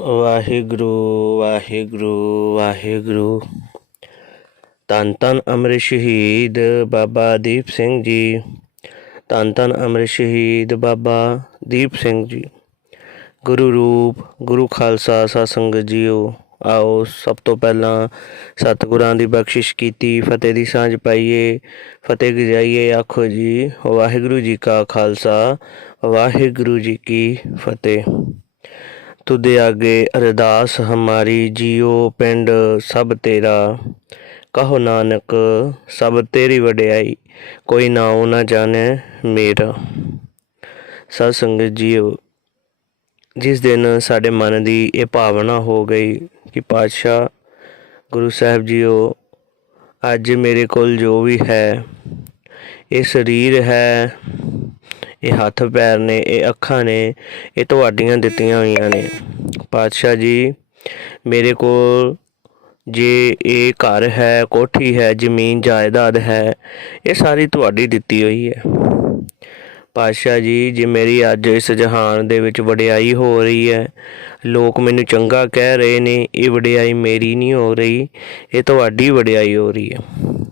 ਵਾਹਿਗੁਰੂ ਵਾਹਿਗੁਰੂ ਵਾਹਿਗੁਰੂ। ਧੰਨ ਧੰਨ ਅਮਰ ਸ਼ਹੀਦ ਬਾਬਾ ਦੀਪ ਸਿੰਘ ਜੀ। ਧੰਨ ਧੰਨ ਅਮਰ ਸ਼ਹੀਦ ਬਾਬਾ ਦੀਪ ਸਿੰਘ ਜੀ। ਗੁਰੂ ਰੂਪ, ਗੁਰੂ ਖਾਲਸਾ ਸਤਿ ਸੰਗਤ ਜੀਓ, ਆਓ ਸਭ ਤੋਂ ਪਹਿਲਾਂ ਸਤਿਗੁਰਾਂ ਦੀ ਬਖਸ਼ਿਸ਼ ਕੀਤੀ, ਫਤਿਹ ਦੀ ਸਾਂਝ ਪਾਈਏ, ਫਤਿਹ ਗਜਾਈਏ ਆਖੋ ਜੀ, ਵਾਹਿਗੁਰੂ ਜੀ ਕਾ ਖਾਲਸਾ, ਵਾਹਿਗੁਰੂ ਜੀ ਕੀ ਫਤਿਹ। ਤੁਦੇ ਆਗੇ ਅਰਦਾਸ ਹਮਾਰੀ ਜੀਓ ਪਿੰਡ ਸਭ ਤੇਰਾ। ਕਹੋ ਨਾਨਕ, ਸਭ ਤੇਰੀ ਵਡਿਆਈ, ਕੋਈ ਨਾਉ ਨਾ ਜਾਣੇ ਮੇਰਾ। ਸਤ ਸੰਗਤ ਜੀਓ, ਜਿਸ ਦਿਨ ਸਾਡੇ ਮਨ ਦੀ ਇਹ ਭਾਵਨਾ ਹੋ ਗਈ ਕਿ ਪਾਤਸ਼ਾਹ ਗੁਰੂ ਸਾਹਿਬ ਜੀਓ, ਅੱਜ ਮੇਰੇ ਕੋਲ ਜੋ ਵੀ ਹੈ, ਇਹ ਸਰੀਰ ਹੈ ਇਹ ਹੱਥ, ਪੈਰ ਨੇ, ਇਹ ਅੱਖਾਂ ਨੇ, ਇਹ ਤੁਹਾਡੀਆਂ ਦਿੱਤੀਆਂ ਹੋਈਆਂ ਨੇ। ਪਾਤਸ਼ਾਹ ਜੀ, ਮੇਰੇ ਕੋਲ ਜੇ ਇਹ ਘਰ ਹੈ, ਕੋਠੀ ਹੈ, ਜ਼ਮੀਨ, ਜਾਇਦਾਦ ਹੈ, ਇਹ ਸਾਰੀ ਤੁਹਾਡੀ ਦਿੱਤੀ ਹੋਈ ਹੈ। ਪਾਤਸ਼ਾਹ ਜੀ, ਜੇ ਮੇਰੀ ਅੱਜ ਇਸ ਜਹਾਨ ਦੇ ਵਿੱਚ ਵਡਿਆਈ ਹੋ ਰਹੀ ਹੈ, ਲੋਕ ਮੈਨੂੰ ਚੰਗਾ ਕਹਿ ਰਹੇ ਨੇ, ਇਹ ਵਡਿਆਈ ਮੇਰੀ ਨਹੀਂ ਹੋ ਰਹੀ, ਇਹ ਤੁਹਾਡੀ ਵਡਿਆਈ ਹੋ ਰਹੀ ਹੈ।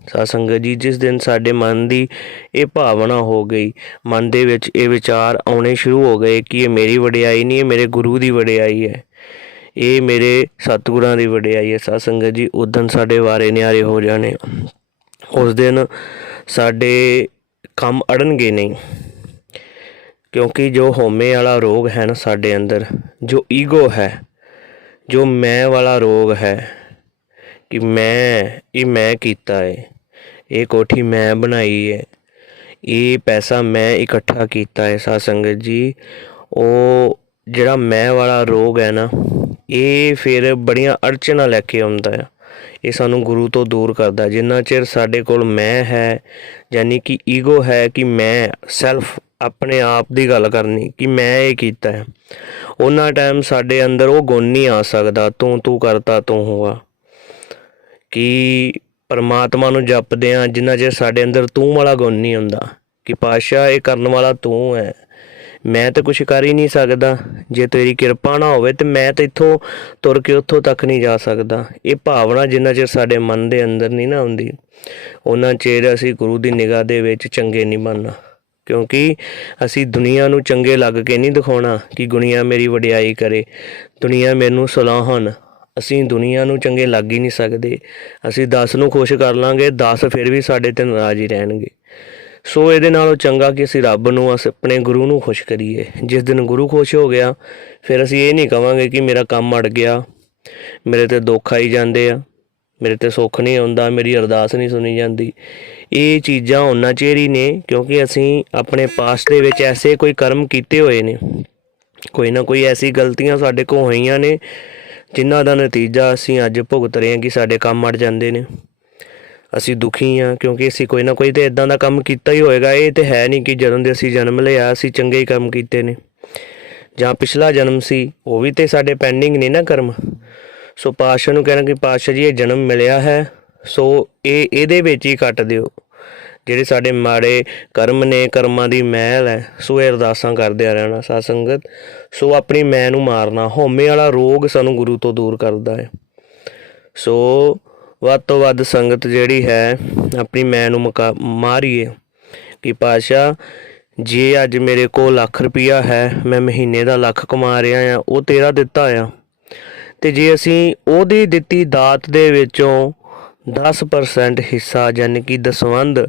ਸਾਧ ਸੰਗਤ ਜੀ, ਜਿਸ ਦਿਨ ਸਾਡੇ ਮਨ ਦੀ ਇਹ ਭਾਵਨਾ ਹੋ ਗਈ, ਮਨ ਦੇ ਵਿੱਚ ਇਹ ਵਿਚਾਰ ਆਉਣੇ ਸ਼ੁਰੂ ਹੋ ਗਏ ਕਿ ਇਹ ਮੇਰੀ ਵਡਿਆਈ ਨਹੀਂ, ਇਹ ਮੇਰੇ ਗੁਰੂ ਦੀ ਵਡਿਆਈ ਹੈ। ਇਹ ਮੇਰੇ ਸਤਿਗੁਰਾਂ ਦੀ ਵਡਿਆਈ ਹੈ। ਸਾਧ ਸੰਗਤ ਜੀ ਉਦੋਂ ਸਾਡੇ ਵਾਰੇ ਨਿਆਰੇ ਹੋ ਜਾਣੇ। ਉਸ ਦਿਨ ਸਾਡੇ ਕੰਮ ਅੜਨਗੇ ਨਹੀਂ, ਕਿਉਂਕਿ ਜੋ ਹੋਮੇ ਵਾਲਾ ਰੋਗ ਹੈ ਨਾ ਸਾਡੇ ਅੰਦਰ, ਜੋ ਈਗੋ ਹੈ, ਜੋ ਮੈਂ ਵਾਲਾ ਰੋਗ ਹੈ, ਕਿ ਮੈਂ, ਇਹ ਮੈਂ ਕੀਤਾ ਹੈ ਇਹ ਕੋਠੀ ਮੈਂ ਬਣਾਈ ਹੈ ਇਹ ਪੈਸਾ ਮੈਂ ਇਕੱਠਾ ਕੀਤਾ ਹੈ ਸਾਧ ਸੰਗਤ ਜੀ। ਉਹ ਜਿਹੜਾ ਮੈਂ ਵਾਲਾ ਰੋਗ ਹੈ ਨਾ, ਇਹ ਫਿਰ ਬੜੀਆਂ ਅੜਚਨਾਂ ਲੈ ਕੇ ਆਉਂਦਾ ਹੈ ਇਹ ਸਾਨੂੰ ਗੁਰੂ ਤੋਂ ਦੂਰ ਕਰਦਾ। ਜਿੰਨਾ ਚਿਰ ਸਾਡੇ ਕੋਲ ਮੈਂ ਹੈ, ਯਾਨੀ ਕਿ ਈਗੋ ਹੈ ਕਿ ਮੈਂ ਸੈਲਫ ਆਪਣੇ ਆਪ ਦੀ ਗੱਲ ਕਰਨੀ, ਕਿ ਮੈਂ ਇਹ ਕੀਤਾ ਹੈ। ਉਹਨਾਂ ਟਾਈਮ ਸਾਡੇ ਅੰਦਰ ਉਹ ਗੁਣ ਨਹੀਂ ਆ ਸਕਦਾ, ਤੂੰ ਤੂੰ ਕਰਤਾ ਤੂੰ ਹੋਆ। ਕਿ ਪਰਮਾਤਮਾ ਨੂੰ ਜਪਦੇ ਆ, ਜਿੰਨਾ ਚਿਰ ਸਾਡੇ ਅੰਦਰ ਤੂੰ ਵਾਲਾ ਗੁਣ ਨਹੀਂ ਹੁੰਦਾ, ਕਿ ਪਾਸ਼ਾ ਇਹ ਕਰਨ ਵਾਲਾ ਤੂੰ ਹੈ ਮੈਂ ਤਾਂ ਕੁਝ ਕਰ ਹੀ ਨਹੀਂ ਸਕਦਾ। ਜੇ ਤੇਰੀ ਕਿਰਪਾ ਨਾ ਹੋਵੇ ਤੇ ਮੈਂ ਤਾਂ ਇੱਥੋਂ ਤੁਰ ਕੇ ਉੱਥੋਂ ਤੱਕ ਨਹੀਂ ਜਾ ਸਕਦਾ। ਇਹ ਭਾਵਨਾ ਜਿੰਨਾ ਚਿਰ ਸਾਡੇ ਮਨ ਦੇ ਅੰਦਰ ਨਹੀਂ ਨਾ ਆਉਂਦੀ ਉਹਨਾਂ ਚਿਰ ਅਸੀਂ ਗੁਰੂ ਦੀ ਨਿਗਾਹ ਦੇ ਵਿੱਚ ਚੰਗੇ ਨਹੀਂ ਬਣਨਾ। ਕਿਉਂਕਿ ਅਸੀਂ ਦੁਨੀਆ ਨੂੰ ਚੰਗੇ ਲੱਗ ਕੇ ਨਹੀਂ ਦਿਖਾਉਣਾ ਕਿ ਦੁਨੀਆ ਮੇਰੀ ਵਡਿਆਈ ਕਰੇ। ਦੁਨੀਆ ਮੈਨੂੰ ਸਲਾਹਣ ਅਸੀਂ ਦੁਨੀਆ ਨੂੰ ਚੰਗੇ ਲੱਗ ਹੀ ਨਹੀਂ ਸਕਦੇ। ਅਸੀਂ 10 ਨੂੰ ਖੁਸ਼ ਕਰ ਲਾਂਗੇ 10 ਫਿਰ ਵੀ ਸਾਡੇ ਤੇ ਨਾਰਾਜ਼ ਹੀ ਰਹਿਣਗੇ। ਸੋ ਇਹਦੇ ਨਾਲੋਂ ਚੰਗਾ ਕਿ ਅਸੀਂ ਰੱਬ ਨੂੰ, ਅਸੀਂ ਆਪਣੇ ਗੁਰੂ ਨੂੰ ਖੁਸ਼ ਕਰੀਏ। ਜਿਸ ਦਿਨ ਗੁਰੂ ਖੁਸ਼ ਹੋ ਗਿਆ, ਫਿਰ ਅਸੀਂ ਇਹ ਨਹੀਂ ਕਵਾਂਗੇ ਕਿ ਮੇਰਾ ਕੰਮ ਅੜ ਗਿਆ, ਮੇਰੇ ਤੇ ਦੁੱਖ ਆਈ ਜਾਂਦੇ ਆ, ਮੇਰੇ ਤੇ ਸੁੱਖ ਨਹੀਂ ਆਉਂਦਾ, ਮੇਰੀ ਅਰਦਾਸ ਨਹੀਂ ਸੁਣੀ ਜਾਂਦੀ। ਇਹ ਚੀਜ਼ਾਂ ਉਹਨਾਂ ਚਿਰ ਨੇ, ਕਿਉਂਕਿ ਅਸੀਂ ਆਪਣੇ ਪਾਸਟ ਦੇ ਵਿੱਚ ਐਸੇ ਕੋਈ ਕਰਮ ਕੀਤੇ ਹੋਏ ਨੇ। ਕੋਈ ਨਾ ਕੋਈ ਐਸੀ ਗਲਤੀਆਂ ਸਾਡੇ ਕੋਲ ਹੋਈਆਂ ਨੇ ਜਿਨ੍ਹਾਂ ਦਾ ਨਤੀਜਾ ਅਸੀਂ ਅੱਜ ਭੁਗਤ ਰਹੇ ਹਾਂ ਕਿ ਸਾਡੇ ਕੰਮ ਅੜ ਜਾਂਦੇ ਨੇ। ਅਸੀਂ ਦੁਖੀ ਹਾਂ ਕਿਉਂਕਿ ਅਸੀਂ ਕੋਈ ਨਾ ਕੋਈ ਤੇ ਇਦਾਂ ਦਾ ਕੰਮ ਕੀਤਾ ਹੀ ਹੋਏਗਾ। ਇਹ ਤੇ ਹੈ ਨਹੀਂ ਕਿ ਜਦੋਂ ਦੇ ਅਸੀਂ ਜਨਮ ਲਿਆ, ਅਸੀਂ ਚੰਗੇ ਹੀ ਕੰਮ ਕੀਤੇ ਨੇ। ਜਾਂ ਪਿਛਲਾ ਜਨਮ ਸੀ, ਉਹ ਵੀ ਤੇ ਸਾਡੇ ਪੈਂਡਿੰਗ ਨੇ ਨਾ ਕਰਮ। ਸੋ ਪਾਸ਼ਾ ਨੂੰ ਕਹਿਣਾ ਕਿ ਪਾਸ਼ਾ ਜੀ, ਇਹ ਜਨਮ ਮਿਲਿਆ ਹੈ, ਸੋ ਇਹ, ਇਹਦੇ ਵਿੱਚ ਹੀ ਕੱਟ ਦਿਓ। ਜਿਹੜੇ ਸਾਡੇ ਮਾੜੇ ਕਰਮ ਨੇ, ਕਰਮਾਂ ਦੀ ਮਹਿਲ ਹੈ, ਸੋ ਇਹ ਅਰਦਾਸਾਂ ਕਰਦੇ ਰਹਿਣਾ ਸਾਧ ਸੰਗਤ। ਸੋ ਆਪਣੀ ਮੈਂ ਨੂੰ ਮਾਰਨਾ, ਹਉਮੈ ਵਾਲਾ ਰੋਗ ਸਾਨੂੰ ਗੁਰੂ ਤੋਂ ਦੂਰ ਕਰਦਾ ਹੈ। ਸੋ ਵੱਧ ਤੋਂ ਵੱਧ ਸੰਗਤ ਜਿਹੜੀ ਹੈ, ਆਪਣੀ ਮੈਂ ਨੂੰ ਮੁਕਾ- ਮਾਰੀਏ ਕਿ ਪਾਸ਼ਾ ਜੇ ਅੱਜ ਮੇਰੇ ਕੋਲ ਲੱਖ ਰੁਪਈਆ ਹੈ, ਮੈਂ ਮਹੀਨੇ ਦਾ ਲੱਖ ਕਮਾ ਰਿਹਾ ਆ ਉਹ ਤੇਰਾ ਦਿੱਤਾ ਆ। ਤੇ ਜੇ ਅਸੀਂ ਉਹਦੀ ਦਿੱਤੀ ਦਾਤ ਦੇ ਵਿੱਚੋਂ 10% ਹਿੱਸਾ ਯਾਨੀ ਕਿ ਦਸਵੰਧ।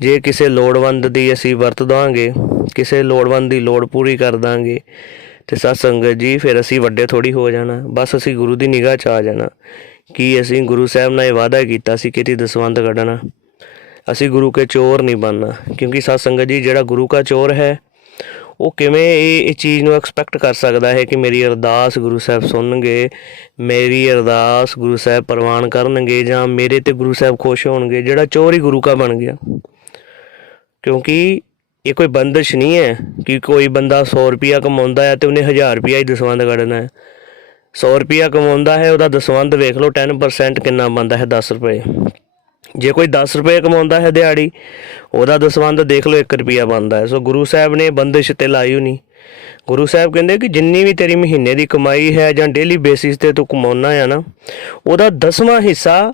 ਜੇ ਕਿਸੇ ਲੋੜਵੰਦ ਦੀ ਅਸੀਂ ਵਰਤ ਦਾਂਗੇ, ਕਿਸੇ ਲੋੜਵੰਦ ਦੀ ਲੋੜ ਪੂਰੀ ਕਰ ਦਾਂਗੇ, ਤੇ ਸਤ ਸੰਗਤ ਜੀ, ਫਿਰ ਅਸੀਂ ਵੱਡੇ ਥੋੜੀ ਹੋ ਜਾਣਾ। ਬਸ ਅਸੀਂ ਗੁਰੂ ਦੀ ਨਿਗਾਹ 'ਚ ਆ ਜਾਣਾ। ਕਿ ਅਸੀਂ ਗੁਰੂ ਸਾਹਿਬ ਨਾਲ ਇਹ ਵਾਅਦਾ ਕੀਤਾ ਸੀ ਕਿ ਤੀ ਦਸਵੰਧ ਕੱਢਣਾ। ਅਸੀਂ ਗੁਰੂ ਕੇ ਚੋਰ ਨਹੀਂ ਬਣਨਾ, ਕਿਉਂਕਿ ਸਤ ਸੰਗਤ ਜੀ, ਜਿਹੜਾ ਗੁਰੂ ਕਾ ਚੋਰ ਹੈ ਉਹ ਕਿਵੇਂ ਇਹ ਇਹ ਚੀਜ਼ ਨੂੰ ਐਕਸਪੈਕਟ ਕਰ ਸਕਦਾ ਹੈ ਕਿ ਮੇਰੀ ਅਰਦਾਸ ਗੁਰੂ ਸਾਹਿਬ ਸੁਣਨਗੇ, ਮੇਰੀ ਅਰਦਾਸ ਗੁਰੂ ਸਾਹਿਬ ਪ੍ਰਵਾਨ ਕਰਨਗੇ ਜਾਂ ਮੇਰੇ ਤੇ ਗੁਰੂ ਸਾਹਿਬ ਖੁਸ਼ ਹੋਣਗੇ, ਜਿਹੜਾ ਚੋਰ ਹੀ ਗੁਰੂ ਕਾ ਬਣ ਗਿਆ। ਕਿਉਂਕਿ ਇਹ ਕੋਈ ਬੰਦਸ਼ ਨਹੀਂ ਹੈ ਕਿ ਕੋਈ ਬੰਦਾ 100 ਰੁਪਿਆ ਕਮਾਉਂਦਾ ਹੈ ਤੇ ਉਹਨੇ 1000 ਰੁਪਿਆ ਹੀ ਦਸਵੰਧ ਕੱਢਣਾ ਹੈ। 100 ਰੁਪਿਆ ਕਮਾਉਂਦਾ ਹੈ, ਉਹਦਾ ਦਸਵੰਧ ਵੇਖ ਲਓ 10% ਕਿੰਨਾ ਬਣਦਾ ਹੈ 10 ਰੁਪਏ। ਜੇ ਕੋਈ 10 ਰੁਪਏ ਕਮਾਉਂਦਾ ਹੈ ਦਿਹਾੜੀ, ਉਹਦਾ ਦਸਵੰਧ ਦੇਖ ਲਓ 1 ਰੁਪਿਆ ਬਣਦਾ ਹੈ। ਸੋ ਗੁਰੂ ਸਾਹਿਬ ਨੇ ਬੰਦਿਸ਼ ਤੇ ਲਾਈ ਨਹੀਂ ਗੁਰੂ ਸਾਹਿਬ ਕਹਿੰਦੇ ਕਿ ਜਿੰਨੀ ਵੀ ਤੇਰੀ ਮਹੀਨੇ ਦੀ ਕਮਾਈ ਹੈ ਜਾਂ ਡੇਲੀ ਬੇਸਿਸ ਤੇ ਤੂੰ ਕਮਾਉਣਾ ਆ ਨਾ, ਉਹਦਾ ਦਸਵਾਂ ਹਿੱਸਾ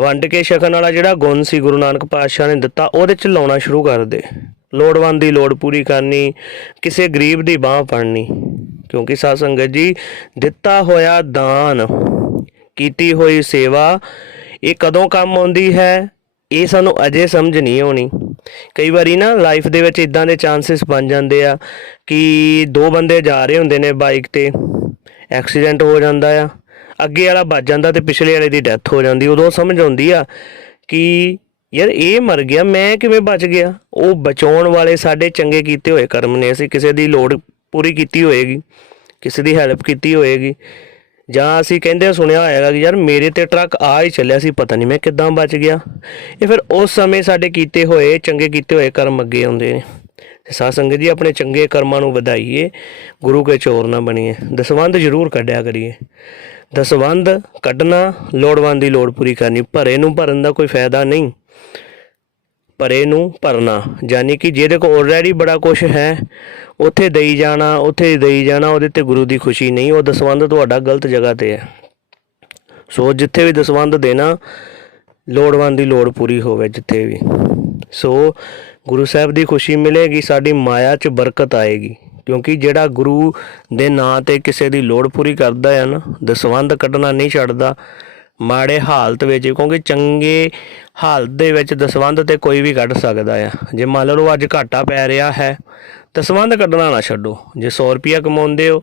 ਵੰਡ ਕੇ ਛਕਣ ਵਾਲਾ ਜਿਹੜਾ ਗੁਣ ਸੀ, ਗੁਰੂ ਨਾਨਕ ਪਾਤਸ਼ਾਹ ਨੇ ਦਿੱਤਾ, ਉਹਦੇ ਚ ਲਾਉਣਾ ਸ਼ੁਰੂ ਕਰ ਦੇ। ਲੋੜਵੰਦ ਦੀ ਲੋੜ ਪੂਰੀ ਕਰਨੀ, ਕਿਸੇ ਗਰੀਬ ਦੀ ਬਾਹ ਫੜਨੀ, ਕਿਉਂਕਿ ਸਾਧ ਸੰਗਤ ਜੀ, ਦਿੱਤਾ ਹੋਇਆ ਦਾਨ, ਕੀਤੀ ਹੋਈ ਸੇਵਾ ਇਹ ਕਦੋਂ ਕੰਮ ਆਉਂਦੀ ਹੈ? ਇਹ ਸਾਨੂੰ ਅਜੇ ਸਮਝ ਨਹੀਂ ਆਉਣੀ। ਕਈ ਵਾਰੀ ਨਾ ਲਾਈਫ ਦੇ ਵਿੱਚ ਇਦਾਂ ਦੇ ਚਾਂਸਸ ਬਣ ਜਾਂਦੇ ਆ ਕਿ ਦੋ ਬੰਦੇ ਜਾ ਰਹੇ ਹੁੰਦੇ ਨੇ ਬਾਈਕ ਤੇ ਐਕਸੀਡੈਂਟ ਹੋ ਜਾਂਦਾ ਆ, ਅੱਗੇ ਵਾਲਾ ਵੱਜ ਜਾਂਦਾ ਤੇ ਪਿਛਲੇ ਵਾਲੇ ਦੀ ਡੈਥ ਹੋ ਜਾਂਦੀ। ਉਦੋਂ ਸਮਝ ਆਉਂਦੀ ਆ ਕਿ ਯਾਰ ਇਹ ਮਰ ਗਿਆ, ਮੈਂ ਕਿਵੇਂ ਬਚ ਗਿਆ? ਉਹ ਬਚਾਉਣ ਵਾਲੇ ਸਾਡੇ ਚੰਗੇ ਕੀਤੇ ਹੋਏ ਕਰਮ ਨੇ। ਅਸੀਂ ਕਿਸੇ ਦੀ ਲੋੜ ਪੂਰੀ ਕੀਤੀ ਹੋਏਗੀ, ਕਿਸੇ ਦੀ ਹੈਲਪ ਕੀਤੀ ਹੋਏਗੀ। ਜਾਂ ਅਸੀਂ ਕਹਿੰਦੇ ਸੁਣਿਆ ਹੋਏਗਾ ਕਿ ਯਾਰ ਮੇਰੇ ਤੇ ਟਰੱਕ ਆ ਹੀ ਚੱਲਿਆ ਸੀ, ਪਤਾ ਨਹੀਂ ਮੈਂ ਕਿੱਦਾਂ ਬਚ ਗਿਆ। ਇਹ ਫਿਰ ਉਸ ਸਮੇਂ ਸਾਡੇ ਕੀਤੇ ਹੋਏ, ਚੰਗੇ ਕੀਤੇ ਹੋਏ ਕਰਮ ਅੱਗੇ ਆਉਂਦੇ ਨੇ। ਤੇ ਸਾਧ ਸੰਗਤ ਜੀ, ਆਪਣੇ ਚੰਗੇ ਕਰਮਾਂ ਨੂੰ ਵਧਾਈਏ, ਗੁਰੂ ਕੇ ਚੋਰ ਨਾ ਬਣੀਏ। ਦਸਵੰਧ ਜ਼ਰੂਰ ਕੱਢਿਆ ਕਰੀਏ। ਦਸਵੰਧ ਕੱਢਣਾ, ਲੋੜਵੰਦ ਦੀ ਲੋੜ ਪੂਰੀ ਕਰਨੀ, ਭਰੇ ਨੂੰ ਭਰਨ ਦਾ ਕੋਈ ਫਾਇਦਾ ਨਹੀਂ। ਭਰੇ ਨੂੰ ਭਰਨਾ। ਯਾਨੀ ਕਿ ਜਿਹਦੇ ਕੋਲ ਆਲਰੇਡੀ ਬੜਾ ਕੁਝ ਹੈ, ਉੱਥੇ ਦੇਈ ਜਾਣਾ, ਉੱਥੇ ਦੇਈ ਜਾਣਾ, ਉਹਦੇ ਤੇ ਗੁਰੂ ਦੀ ਖੁਸ਼ੀ ਨਹੀਂ, ਉਹ ਦਸਵੰਧ ਤੁਹਾਡਾ ਗਲਤ ਜਗ੍ਹਾ ਤੇ ਹੈ। ਸੋ ਜਿੱਥੇ ਵੀ ਦਸਵੰਧ ਦੇਣਾ, ਲੋੜਵੰਦ ਦੀ ਲੋੜ ਪੂਰੀ ਹੋਵੇ ਜਿੱਥੇ ਵੀ। ਸੋ ਗੁਰੂ ਸਾਹਿਬ ਦੀ ਖੁਸ਼ੀ ਮਿਲੇਗੀ, ਸਾਡੀ ਮਾਇਆ 'ਚ ਬਰਕਤ ਆਏਗੀ। ਕਿਉਂਕਿ ਜਿਹੜਾ ਗੁਰੂ ਦੇ ਨਾਂ ਤੇ ਕਿਸੇ ਦੀ ਲੋੜ ਪੂਰੀ ਕਰਦਾ ਹੈ ਨਾ, ਦਸਵੰਧ ਕੱਢਣਾ ਨਹੀਂ ਛੱਡਦਾ ਮਾੜੇ ਹਾਲਤ ਵਿੱਚ, ਕਿਉਂਕਿ ਚੰਗੇ ਹਾਲਤ ਦੇ ਵਿੱਚ ਦਸਵੰਧ ਤੇ ਕੋਈ ਵੀ ਕੱਢ ਸਕਦਾ ਆ। ਜੇ ਮੰਨ ਲਓ ਅੱਜ ਘਾਟਾ ਪੈ ਰਿਹਾ ਹੈ ਦਸਵੰਧ ਕੱਢਣਾ ਨਾ ਛੱਡੋ। ਜੇ 100 ਰੁਪਿਆ ਕਮਾਉਂਦੇ ਹੋ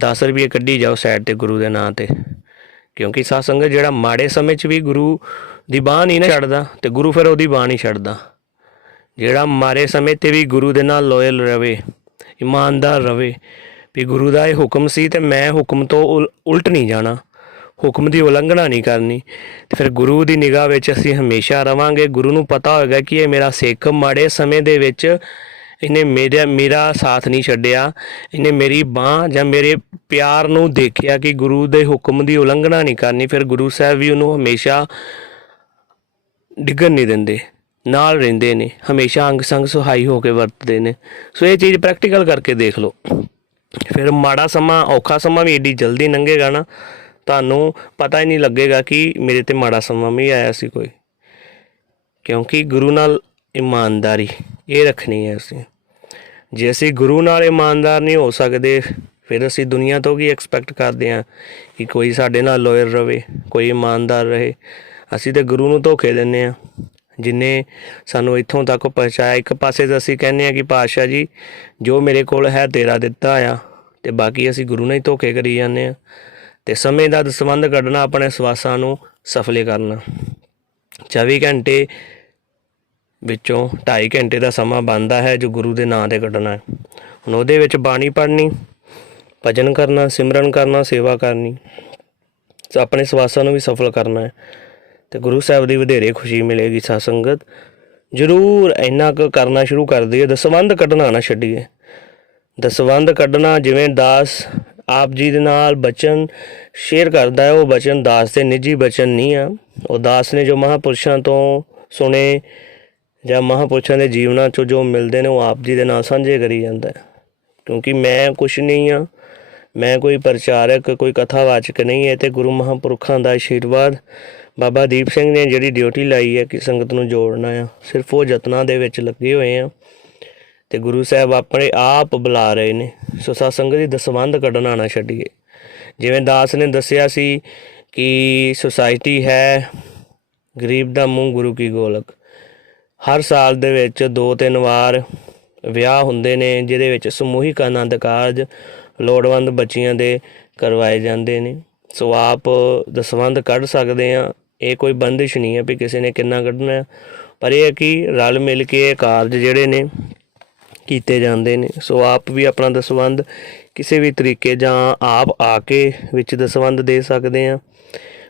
10 ਰੁਪਏ ਕੱਢੀ ਜਾਓ ਸਾਈਡ ਤੇ ਗੁਰੂ ਦੇ ਨਾਂ ਤੇ। ਕਿਉਂਕਿ ਸਾਧ ਸੰਗਤ ਜਿਹੜਾ ਮਾੜੇ ਸਮੇਂ 'ਚ ਵੀ ਗੁਰੂ ਦੀ ਬਾਹ ਨਹੀਂ ਨਾ ਛੱਡਦਾ, ਤੇ ਗੁਰੂ ਫਿਰ ਉਹਦੀ ਬਾਹ ਨਹੀਂ ਛੱਡਦਾ। ਜਿਹੜਾ ਮਾਰੇ ਸਮੇਂ ਤੇ ਵੀ ਗੁਰੂ ਦੇ ਨਾਲ ਲੋਇਲ ਰਵੇ, ਇਮਾਨਦਾਰ ਰਵੇ, ਵੀ ਗੁਰੂ ਦਾ ਇਹ ਹੁਕਮ ਸੀ ਤੇ ਮੈਂ ਹੁਕਮ ਤੋਂ ਉਲ- ਉਲਟ ਨਹੀਂ ਜਾਣਾ। ਹੁਕਮ ਦੀ ਉਲੰਘਣਾ ਨਹੀਂ ਕਰਨੀ। ਤੇ ਫਿਰ ਗੁਰੂ ਦੀ ਨਿਗਾਹ ਵਿੱਚ ਅਸੀਂ ਹਮੇਸ਼ਾ ਰਵਾਂਗੇ। ਗੁਰੂ ਨੂੰ ਪਤਾ ਹੋਏਗਾ ਕਿ ਇਹ ਮੇਰਾ ਸਿੱਖ ਮਾੜੇ ਸਮੇਂ ਦੇ ਵਿੱਚ ਇਹਨੇ ਮੇਰਾ ਮੇਰਾ ਸਾਥ ਨਹੀਂ ਛੱਡਿਆ। ਇਹਨੇ ਮੇਰੀ ਬਾਹ ਜਾਂ ਮੇਰੇ ਪਿਆਰ ਨੂੰ ਦੇਖਿਆ ਕਿ ਗੁਰੂ ਦੇ ਹੁਕਮ ਦੀ ਉਲੰਘਣਾ ਨਹੀਂ ਕਰਨੀ। ਫਿਰ ਗੁਰੂ ਸਾਹਿਬ ਵੀ ਉਹਨੂੰ ਹਮੇਸ਼ਾ ਡਿੱਗਣ ਨਹੀਂ ਦਿੰਦੇ, ਨਾਲ ਰਹਿੰਦੇ ਨੇ, ਹਮੇਸ਼ਾ ਅੰਗ ਸੰਗ ਸੁਹਾਈ ਹੋ ਕੇ ਵਰਤਦੇ ਨੇ। ਸੋ ਇਹ ਚੀਜ਼ ਪ੍ਰੈਕਟੀਕਲ ਕਰਕੇ ਦੇਖ ਲਓ। ਫਿਰ ਮਾੜਾ ਸਮਾਂ, ਔਖਾ ਸਮਾਂ ਵੀ ਏਡੀ ਜਲਦੀ ਲੰਘੇਗਾ ਨਾ। ਤੁਹਾਨੂੰ ਪਤਾ ਹੀ ਨਹੀਂ ਲੱਗੇਗਾ ਕਿ ਮੇਰੇ ਤੇ ਮਾੜਾ ਸਮਾਂ ਵੀ ਆਇਆ ਸੀ ਕੋਈ। ਕਿਉਂਕਿ ਗੁਰੂ ਨਾਲ ਇਮਾਨਦਾਰੀ ਇਹ ਰੱਖਣੀ ਹੈ ਅਸੀਂ। ਜੇ ਅਸੀਂ ਗੁਰੂ ਨਾਲ ਇਮਾਨਦਾਰ ਨਹੀਂ ਹੋ ਸਕਦੇ, ਫਿਰ ਅਸੀਂ ਦੁਨੀਆ ਤੋਂ ਕੀ ਐਕਸਪੈਕਟ ਕਰਦੇ ਹਾਂ ਕਿ ਕੋਈ ਸਾਡੇ ਨਾਲ ਲੋਇਰ ਰਵੇ ਕੋਈ ਇਮਾਨਦਾਰ ਰਹੇ। ਅਸੀਂ ਤੇ ਗੁਰੂ ਨੂੰ ਧੋਖੇ ਦਿੰਨੇ ਆ ਜਿਨੇ ਸਾਨੂੰ ਇੱਥੋਂ ਤੱਕ ਪਹੁੰਚਾਇਆ, ਇੱਕ ਪਾਸੇ ਤਾਂ ਅਸੀਂ ਕਹਿੰਦੇ ਆ ਕਿ ਪਾਤਸ਼ਾਹ ਜੀ, ਜੋ ਮੇਰੇ ਕੋਲ ਹੈ ਤੇਰਾ ਦਿੱਤਾ ਆ, ਤੇ ਬਾਕੀ ਅਸੀਂ ਗੁਰੂ ਨਾਲ ਹੀ ਧੋਖੇ ਕਰੀ ਜਾਂਦੇ ਆ ਤੇ ਸਮੇਂ ਦਾ ਦਸਵੰਧ ਕੱਢਣਾ ਆਪਣੇ ਸਵਾਸਾਂ ਨੂੰ ਸਫਲੇ ਕਰਨਾ। 24 ਘੰਟੇ ਵਿੱਚੋਂ 2.5 ਘੰਟੇ ਦਾ ਸਮਾਂ ਬਣਦਾ ਹੈ ਜੋ ਗੁਰੂ ਦੇ ਨਾਂ ਤੇ ਕੱਢਣਾ ਹੈ। ਹੁਣ ਉਹਦੇ ਵਿੱਚ ਬਾਣੀ ਪੜ੍ਹਨੀ, ਭਜਨ ਕਰਨਾ, ਸਿਮਰਨ ਕਰਨਾ, ਸੇਵਾ ਕਰਨੀ, ਸੋ ਆਪਣੇ ਸਵਾਸਾਂ ਨੂੰ ਵੀ ਸਫਲ ਕਰਨਾ ਹੈ। ਤੇ ਗੁਰੂ ਸਾਹਿਬ ਦੀ ਵਧੇਰੇ ਖੁਸ਼ੀ ਮਿਲੇਗੀ ਸਾਧ ਸੰਗਤ ਜ਼ਰੂਰ ਇੰਨਾ ਕੁ ਕਰਨਾ ਸ਼ੁਰੂ ਕਰ ਦਈਏ, ਦਸਵੰਧ ਕੱਢਣਾ ਨਾ ਛੱਡੀਏ। ਦਸਵੰਧ ਕੱਢਣਾ ਜਿਵੇਂ ਦਾਸ ਆਪ ਜੀ ਦੇ ਨਾਲ ਬਚਨ ਸ਼ੇਅਰ ਕਰਦਾ ਹੈ, ਉਹ ਬਚਨ ਦਾਸ ਦੇ ਨਿੱਜੀ ਬਚਨ ਨਹੀਂ ਆ। ਉਹ ਦਾਸ ਨੇ ਜੋ ਮਹਾਪੁਰਸ਼ਾਂ ਤੋਂ ਸੁਣੇ ਜਾਂ ਮਹਾਪੁਰਸ਼ਾਂ ਦੇ ਜੀਵਨਾਂ ਚੋਂ ਜੋ ਮਿਲਦੇ ਨੇ, ਉਹ ਆਪ ਜੀ ਦੇ ਨਾਲ ਸਾਂਝੇ ਕਰੀ ਜਾਂਦਾ ਹੈ। ਕਿਉਂਕਿ ਮੈਂ ਕੁਛ ਨਹੀਂ ਆ, ਮੈਂ ਕੋਈ ਪ੍ਰਚਾਰਕ, ਕੋਈ ਕਥਾਵਾਚਕ ਨਹੀਂ ਹੈ, ਤੇ ਗੁਰੂ ਮਹਾਂਪੁਰਖਾਂ ਦਾ ਆਸ਼ੀਰਵਾਦ ਬਾਬਾ ਦੀਪ ਸਿੰਘ ਨੇ ਜਿਹੜੀ ਡਿਊਟੀ ਲਾਈ ਹੈ ਕਿ ਸੰਗਤ ਨੂੰ ਜੋੜਨਾ ਆ, ਸਿਰਫ ਉਹ ਯਤਨਾਂ ਦੇ ਵਿੱਚ ਲੱਗੇ ਹੋਏ ਆ। ਤੇ ਗੁਰੂ ਸਾਹਿਬ ਆਪਣੇ ਆਪ ਬੁਲਾ ਰਹੇ ਨੇ। ਸੋ ਸਾਧ ਸੰਗਤ ਦੀ ਦਸਵੰਧ ਕੱਢਣਾ ਨਾ ਛੱਡੀਏ। ਜਿਵੇਂ ਦਾਸ ਨੇ ਦੱਸਿਆ ਸੀ ਕਿ ਸੁਸਾਇਟੀ ਹੈ ਗਰੀਬ ਦਾ ਮੂੰਹ ਗੁਰੂ ਕੀ ਗੋਲਕ। ਹਰ ਸਾਲ ਦੇ ਵਿੱਚ ਦੋ ਤਿੰਨ ਵਾਰ ਵਿਆਹ ਹੁੰਦੇ ਨੇ, ਜਿਹਦੇ ਵਿੱਚ ਸਮੂਹਿਕ ਆਨੰਦ ਕਾਰਜ ਲੋੜਵੰਦ ਬੱਚੀਆਂ ਦੇ ਕਰਵਾਏ ਜਾਂਦੇ ਨੇ। ਸੋ ਆਪ ਦਸਵੰਧ ਕੱਢ ਸਕਦੇ ਆ ਇਹ ਕੋਈ ਬੰਦਿਸ਼ ਨਹੀਂ ਹੈ ਵੀ ਕਿਸੇ ਨੇ ਕਿੰਨਾ ਕੱਢਣਾ। ਪਰ ਇਹ ਹੈ ਕਿ ਰਲ ਮਿਲ ਕੇ ਇਹ ਕਾਰਜ ਜਿਹੜੇ ਨੇ ਕੀਤੇ ਜਾਂਦੇ ਨੇ। ਸੋ ਆਪ ਵੀ ਆਪਣਾ ਦਸਵੰਧ ਕਿਸੇ ਵੀ ਤਰੀਕੇ ਜਾਂ ਆਪ ਆ ਕੇ ਵਿੱਚ ਦਸਵੰਧ ਦੇ ਸਕਦੇ ਆ।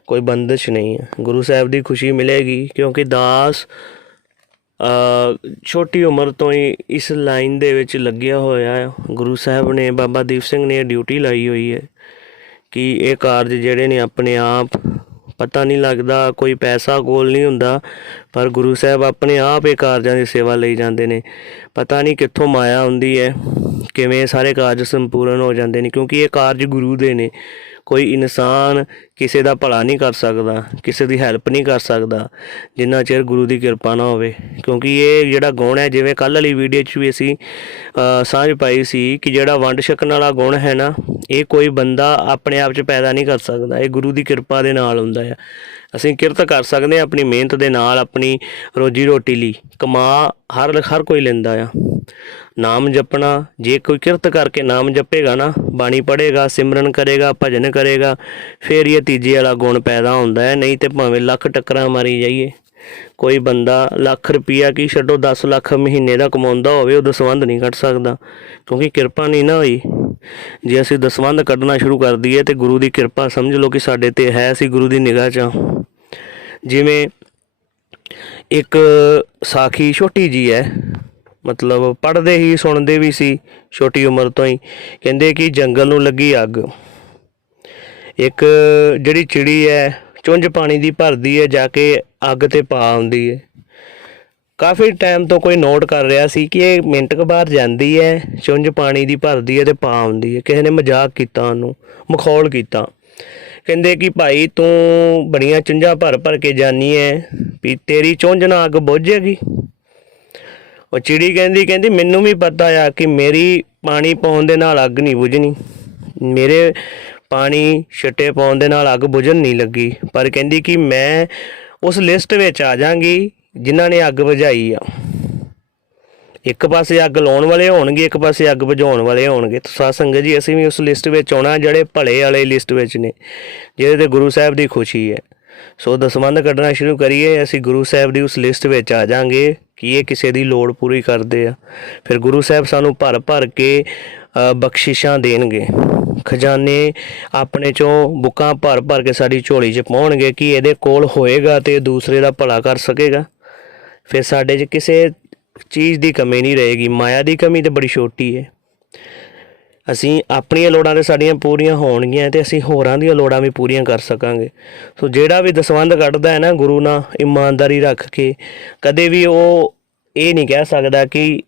ਕੋਈ ਬੰਦਿਸ਼ ਨਹੀਂ ਹੈ ਗੁਰੂ ਸਾਹਿਬ ਦੀ ਖੁਸ਼ੀ ਮਿਲੇਗੀ ਕਿਉਂਕਿ ਦਾਸ ਛੋਟੀ ਉਮਰ ਤੋਂ ਹੀ ਇਸ ਲਾਈਨ ਦੇ ਵਿੱਚ ਲੱਗਿਆ ਹੋਇਆ ਹੈ ਗੁਰੂ ਸਾਹਿਬ ਨੇ, ਬਾਬਾ ਦੀਪ ਸਿੰਘ ਨੇ ਡਿਊਟੀ ਲਾਈ ਹੋਈ ਹੈ ਕਿ ਇਹ ਕਾਰਜ ਜਿਹੜੇ ਨੇ ਆਪਣੇ ਆਪ ਪਤਾ ਨਹੀਂ ਲੱਗਦਾ, ਕੋਈ ਪੈਸਾ ਕੋਲ ਨਹੀਂ ਹੁੰਦਾ, ਪਰ ਗੁਰੂ ਸਾਹਿਬ ਆਪਣੇ ਆਪ ਇਹ ਕਾਰਜਾਂ ਦੀ ਸੇਵਾ ਲਈ ਜਾਂਦੇ ਨੇ। ਪਤਾ ਨਹੀਂ ਕਿੱਥੋਂ ਮਾਇਆ ਹੁੰਦੀ ਹੈ, ਕਿਵੇਂ ਸਾਰੇ ਕਾਰਜ ਸੰਪੂਰਨ ਹੋ ਜਾਂਦੇ ਨੇ, ਕਿਉਂਕਿ ਇਹ ਕਾਰਜ ਗੁਰੂ ਦੇ ਨੇ। ਕੋਈ ਇਨਸਾਨ ਕਿਸੇ ਦਾ ਭਲਾ ਨਹੀਂ ਕਰ ਸਕਦਾ, ਕਿਸੇ ਦੀ ਹੈਲਪ ਨਹੀਂ ਕਰ ਸਕਦਾ, ਜਿੰਨਾ ਚਿਰ ਗੁਰੂ ਦੀ ਕਿਰਪਾ ਨਾ ਹੋਵੇ। ਕਿਉਂਕਿ ਇਹ ਜਿਹੜਾ ਗੁਣ ਹੈ, ਜਿਵੇਂ ਕੱਲ ਵਾਲੀ ਵੀਡੀਓ 'ਚ ਵੀ ਅਸੀਂ ਸਾਂਝ ਪਾਈ ਸੀ ਕਿ ਜਿਹੜਾ ਵੰਡ ਛਕਣ ਵਾਲਾ ਗੁਣ ਹੈ ਨਾ, ਇਹ ਕੋਈ ਬੰਦਾ ਆਪਣੇ ਆਪ 'ਚ ਪੈਦਾ ਨਹੀਂ ਕਰ ਸਕਦਾ, ਇਹ ਗੁਰੂ ਦੀ ਕਿਰਪਾ ਦੇ ਨਾਲ ਹੁੰਦਾ ਹੈ ਅਸੀਂ ਕਿਰਤ ਕਰ ਸਕਦੇ ਹਾਂ ਆਪਣੀ ਮਿਹਨਤ ਦੇ ਨਾਲ, ਆਪਣੀ ਰੋਜੀ ਰੋਟੀ ਲਈ। ਕਮਾ ਹਰ ਹਰ ਕੋਈ ਲੈਂਦਾ ਆ। ਨਾਮ ਜਪਣਾ, ਜੇ ਕੋਈ ਕਿਰਤ ਕਰਕੇ ਨਾਮ ਜਪੇਗਾ ਨਾ, ਬਾਣੀ ਪੜ੍ਹੇਗਾ, ਸਿਮਰਨ ਕਰੇਗਾ, ਭਜਨ ਕਰੇਗਾ, ਫਿਰ ਇਹ ਤੀਜੇ ਵਾਲਾ ਗੁਣ ਪੈਦਾ ਹੁੰਦਾ ਹੈ, ਨਹੀਂ ਤੇ ਭਾਵੇਂ ਲੱਖ ਟੱਕਰਾਂ ਮਾਰੀ ਜਾਈਏ। ਕੋਈ ਬੰਦਾ ਲੱਖ ਰੁਪਈਆ ਕੀ ਛੱਡੋ 10 ਲੱਖ ਮਹੀਨੇ ਦਾ ਕਮਾਉਂਦਾ ਹੋਵੇ ਉਹ ਦਸਵੰਧ ਨਹੀਂ ਕੱਢ ਸਕਦਾ, ਕਿਉਂਕਿ ਕਿਰਪਾ ਨਹੀਂ ਨਾ ਹੋਈ। ਜੇ ਅਸੀਂ ਦਸਵੰਧ ਕੱਢਣਾ ਸ਼ੁਰੂ ਕਰ ਦਈਏ, ਤੇ ਗੁਰੂ ਦੀ ਕਿਰਪਾ ਸਮਝ ਲਓ ਕਿ ਸਾਡੇ ਤੇ ਹੈ, ਅਸੀਂ ਗੁਰੂ ਦੀ ਨਿਗਾਹ 'ਚ ਜਿਵੇਂ ਇੱਕ ਸਾਖੀ ਛੋਟੀ ਜੀ ਹੈ ਮਤਲਬ ਪੜ੍ਹਦੇ ਹੀ, ਸੁਣਦੇ ਵੀ ਸੀ, ਛੋਟੀ ਉਮਰ ਤੋਂ ਹੀ। ਕਹਿੰਦੇ ਕਿ ਜੰਗਲ ਨੂੰ ਲੱਗੀ ਅੱਗ। ਇੱਕ ਜਿਹੜੀ ਚਿੜੀ ਹੈ, ਚੁੰਝ ਪਾਣੀ ਦੀ ਭਰਦੀ ਹੈ, ਜਾ ਕੇ ਅੱਗ ਤੇ ਪਾ ਆਉਂਦੀ ਹੈ। ਕਾਫੀ ਟਾਈਮ ਤੋਂ ਕੋਈ ਨੋਟ ਕਰ ਰਿਹਾ ਸੀ ਕਿ ਇਹ ਮਿੰਟ ਕੁ ਬਾਅਦ ਜਾਂਦੀ ਹੈ, ਚੁੰਝ ਪਾਣੀ ਦੀ ਭਰਦੀ ਹੈ ਤੇ ਪਾ ਆਉਂਦੀ ਹੈ। ਕਿਸੇ ਨੇ ਮਜ਼ਾਕ ਕੀਤਾ ਉਹਨੂੰ, ਮਖੌਲ ਕੀਤਾ। ਕਹਿੰਦੇ ਕਿ ਭਾਈ, ਤੂੰ ਬੜੀਆਂ ਚੁੰਝਾਂ ਭਰ ਭਰ ਕੇ ਜਾਨੀ ਐ ਵੀ ਤੇਰੀ ਚੁੰਝ ਨਾ ਅੱਗ ਬੁੱਝੇਗੀ ਉਹ ਚਿੜੀ ਕਹਿੰਦੀ ਕਹਿੰਦੀ ਮੈਨੂੰ ਵੀ ਪਤਾ ਆ ਕਿ ਮੇਰੀ ਪਾਣੀ ਪਾਉਣ ਦੇ ਨਾਲ ਅੱਗ ਨਹੀਂ ਬੁਝਣੀ। ਮੇਰੇ ਪਾਣੀ ਛੱਟੇ ਪਾਉਣ ਦੇ ਨਾਲ ਅੱਗ ਬੁਝਣ ਨਹੀਂ ਲੱਗੀ। ਪਰ ਕਹਿੰਦੀ ਕਿ ਮੈਂ ਉਸ ਲਿਸਟ ਵਿੱਚ ਆ ਜਾਾਂਗੀ ਜਿਨ੍ਹਾਂ ਨੇ ਅੱਗ ਬੁਝਾਈ ਆ। ਇੱਕ ਪਾਸੇ ਅੱਗ ਲਾਉਣ ਵਾਲੇ ਹੋਣਗੇ, ਇੱਕ ਪਾਸੇ ਅੱਗ ਬੁਝਾਉਣ ਵਾਲੇ ਹੋਣਗੇ। ਤਾਂ ਸਾਧ ਸੰਗਤ ਜੀ, ਅਸੀਂ ਵੀ ਉਸ ਲਿਸਟ ਵਿੱਚ ਆਉਣਾ, ਜਿਹੜੇ ਭਲੇ ਵਾਲੇ ਲਿਸਟ ਵਿੱਚ ਨੇ, ਜਿਹਦੇ ਤੇ ਗੁਰੂ ਸਾਹਿਬ ਦੀ ਖੁਸ਼ੀ ਹੈ। ਸੋ ਦਸਵੰਧ ਕੱਢਣਾ ਸ਼ੁਰੂ ਕਰੀਏ, ਅਸੀਂ ਗੁਰੂ ਸਾਹਿਬ ਦੀ ਉਸ ਲਿਸਟ ਵਿੱਚ ਆ ਜਾਾਂਗੇ ਕਿ ਇਹ ਕਿਸੇ ਦੀ ਲੋੜ ਪੂਰੀ ਕਰਦੇ ਆ? ਫਿਰ ਗੁਰੂ ਸਾਹਿਬ ਸਾਨੂੰ ਭਰ ਭਰ ਕੇ ਬਖਸ਼ਿਸ਼ਾਂ ਦੇਣਗੇ। ਖਜ਼ਾਨੇ ਆਪਣੇ ਚੋਂ ਬੁੱਕਾਂ ਭਰ ਭਰ ਕੇ ਸਾਡੀ ਝੋਲੀ 'ਚ ਪਾਉਣਗੇ ਕਿ ਇਹਦੇ ਕੋਲ ਹੋਏਗਾ ਤੇ ਦੂਸਰੇ ਦਾ ਭਲਾ ਕਰ ਸਕੇਗਾ। ਫਿਰ ਸਾਡੇ 'ਚ ਕਿਸੇ ਚੀਜ਼ ਦੀ ਕਮੀ ਨਹੀਂ ਰਹੇਗੀ, ਮਾਇਆ ਦੀ ਕਮੀ ਤੇ ਬੜੀ ਛੋਟੀ ਹੈ ਅਸੀਂ ਆਪਣੀਆਂ ਲੋੜਾਂ ਤੇ ਸਾਡੀਆਂ ਪੂਰੀਆਂ ਹੋਣਗੀਆਂ ਤੇ ਅਸੀਂ ਹੋਰਾਂ ਦੀਆਂ ਲੋੜਾਂ ਵੀ ਪੂਰੀਆਂ ਕਰ ਸਕਾਂਗੇ। ਸੋ ਜਿਹੜਾ ਵੀ ਦਸਵੰਧ ਕੱਢਦਾ ਹੈ ਨਾ ਗੁਰੂ ਨਾਲ, ਇਮਾਨਦਾਰੀ ਰੱਖ ਕੇ, ਕਦੇ ਵੀ ਉਹ ਇਹ ਨਹੀਂ ਕਹਿ ਸਕਦਾ ਕਿ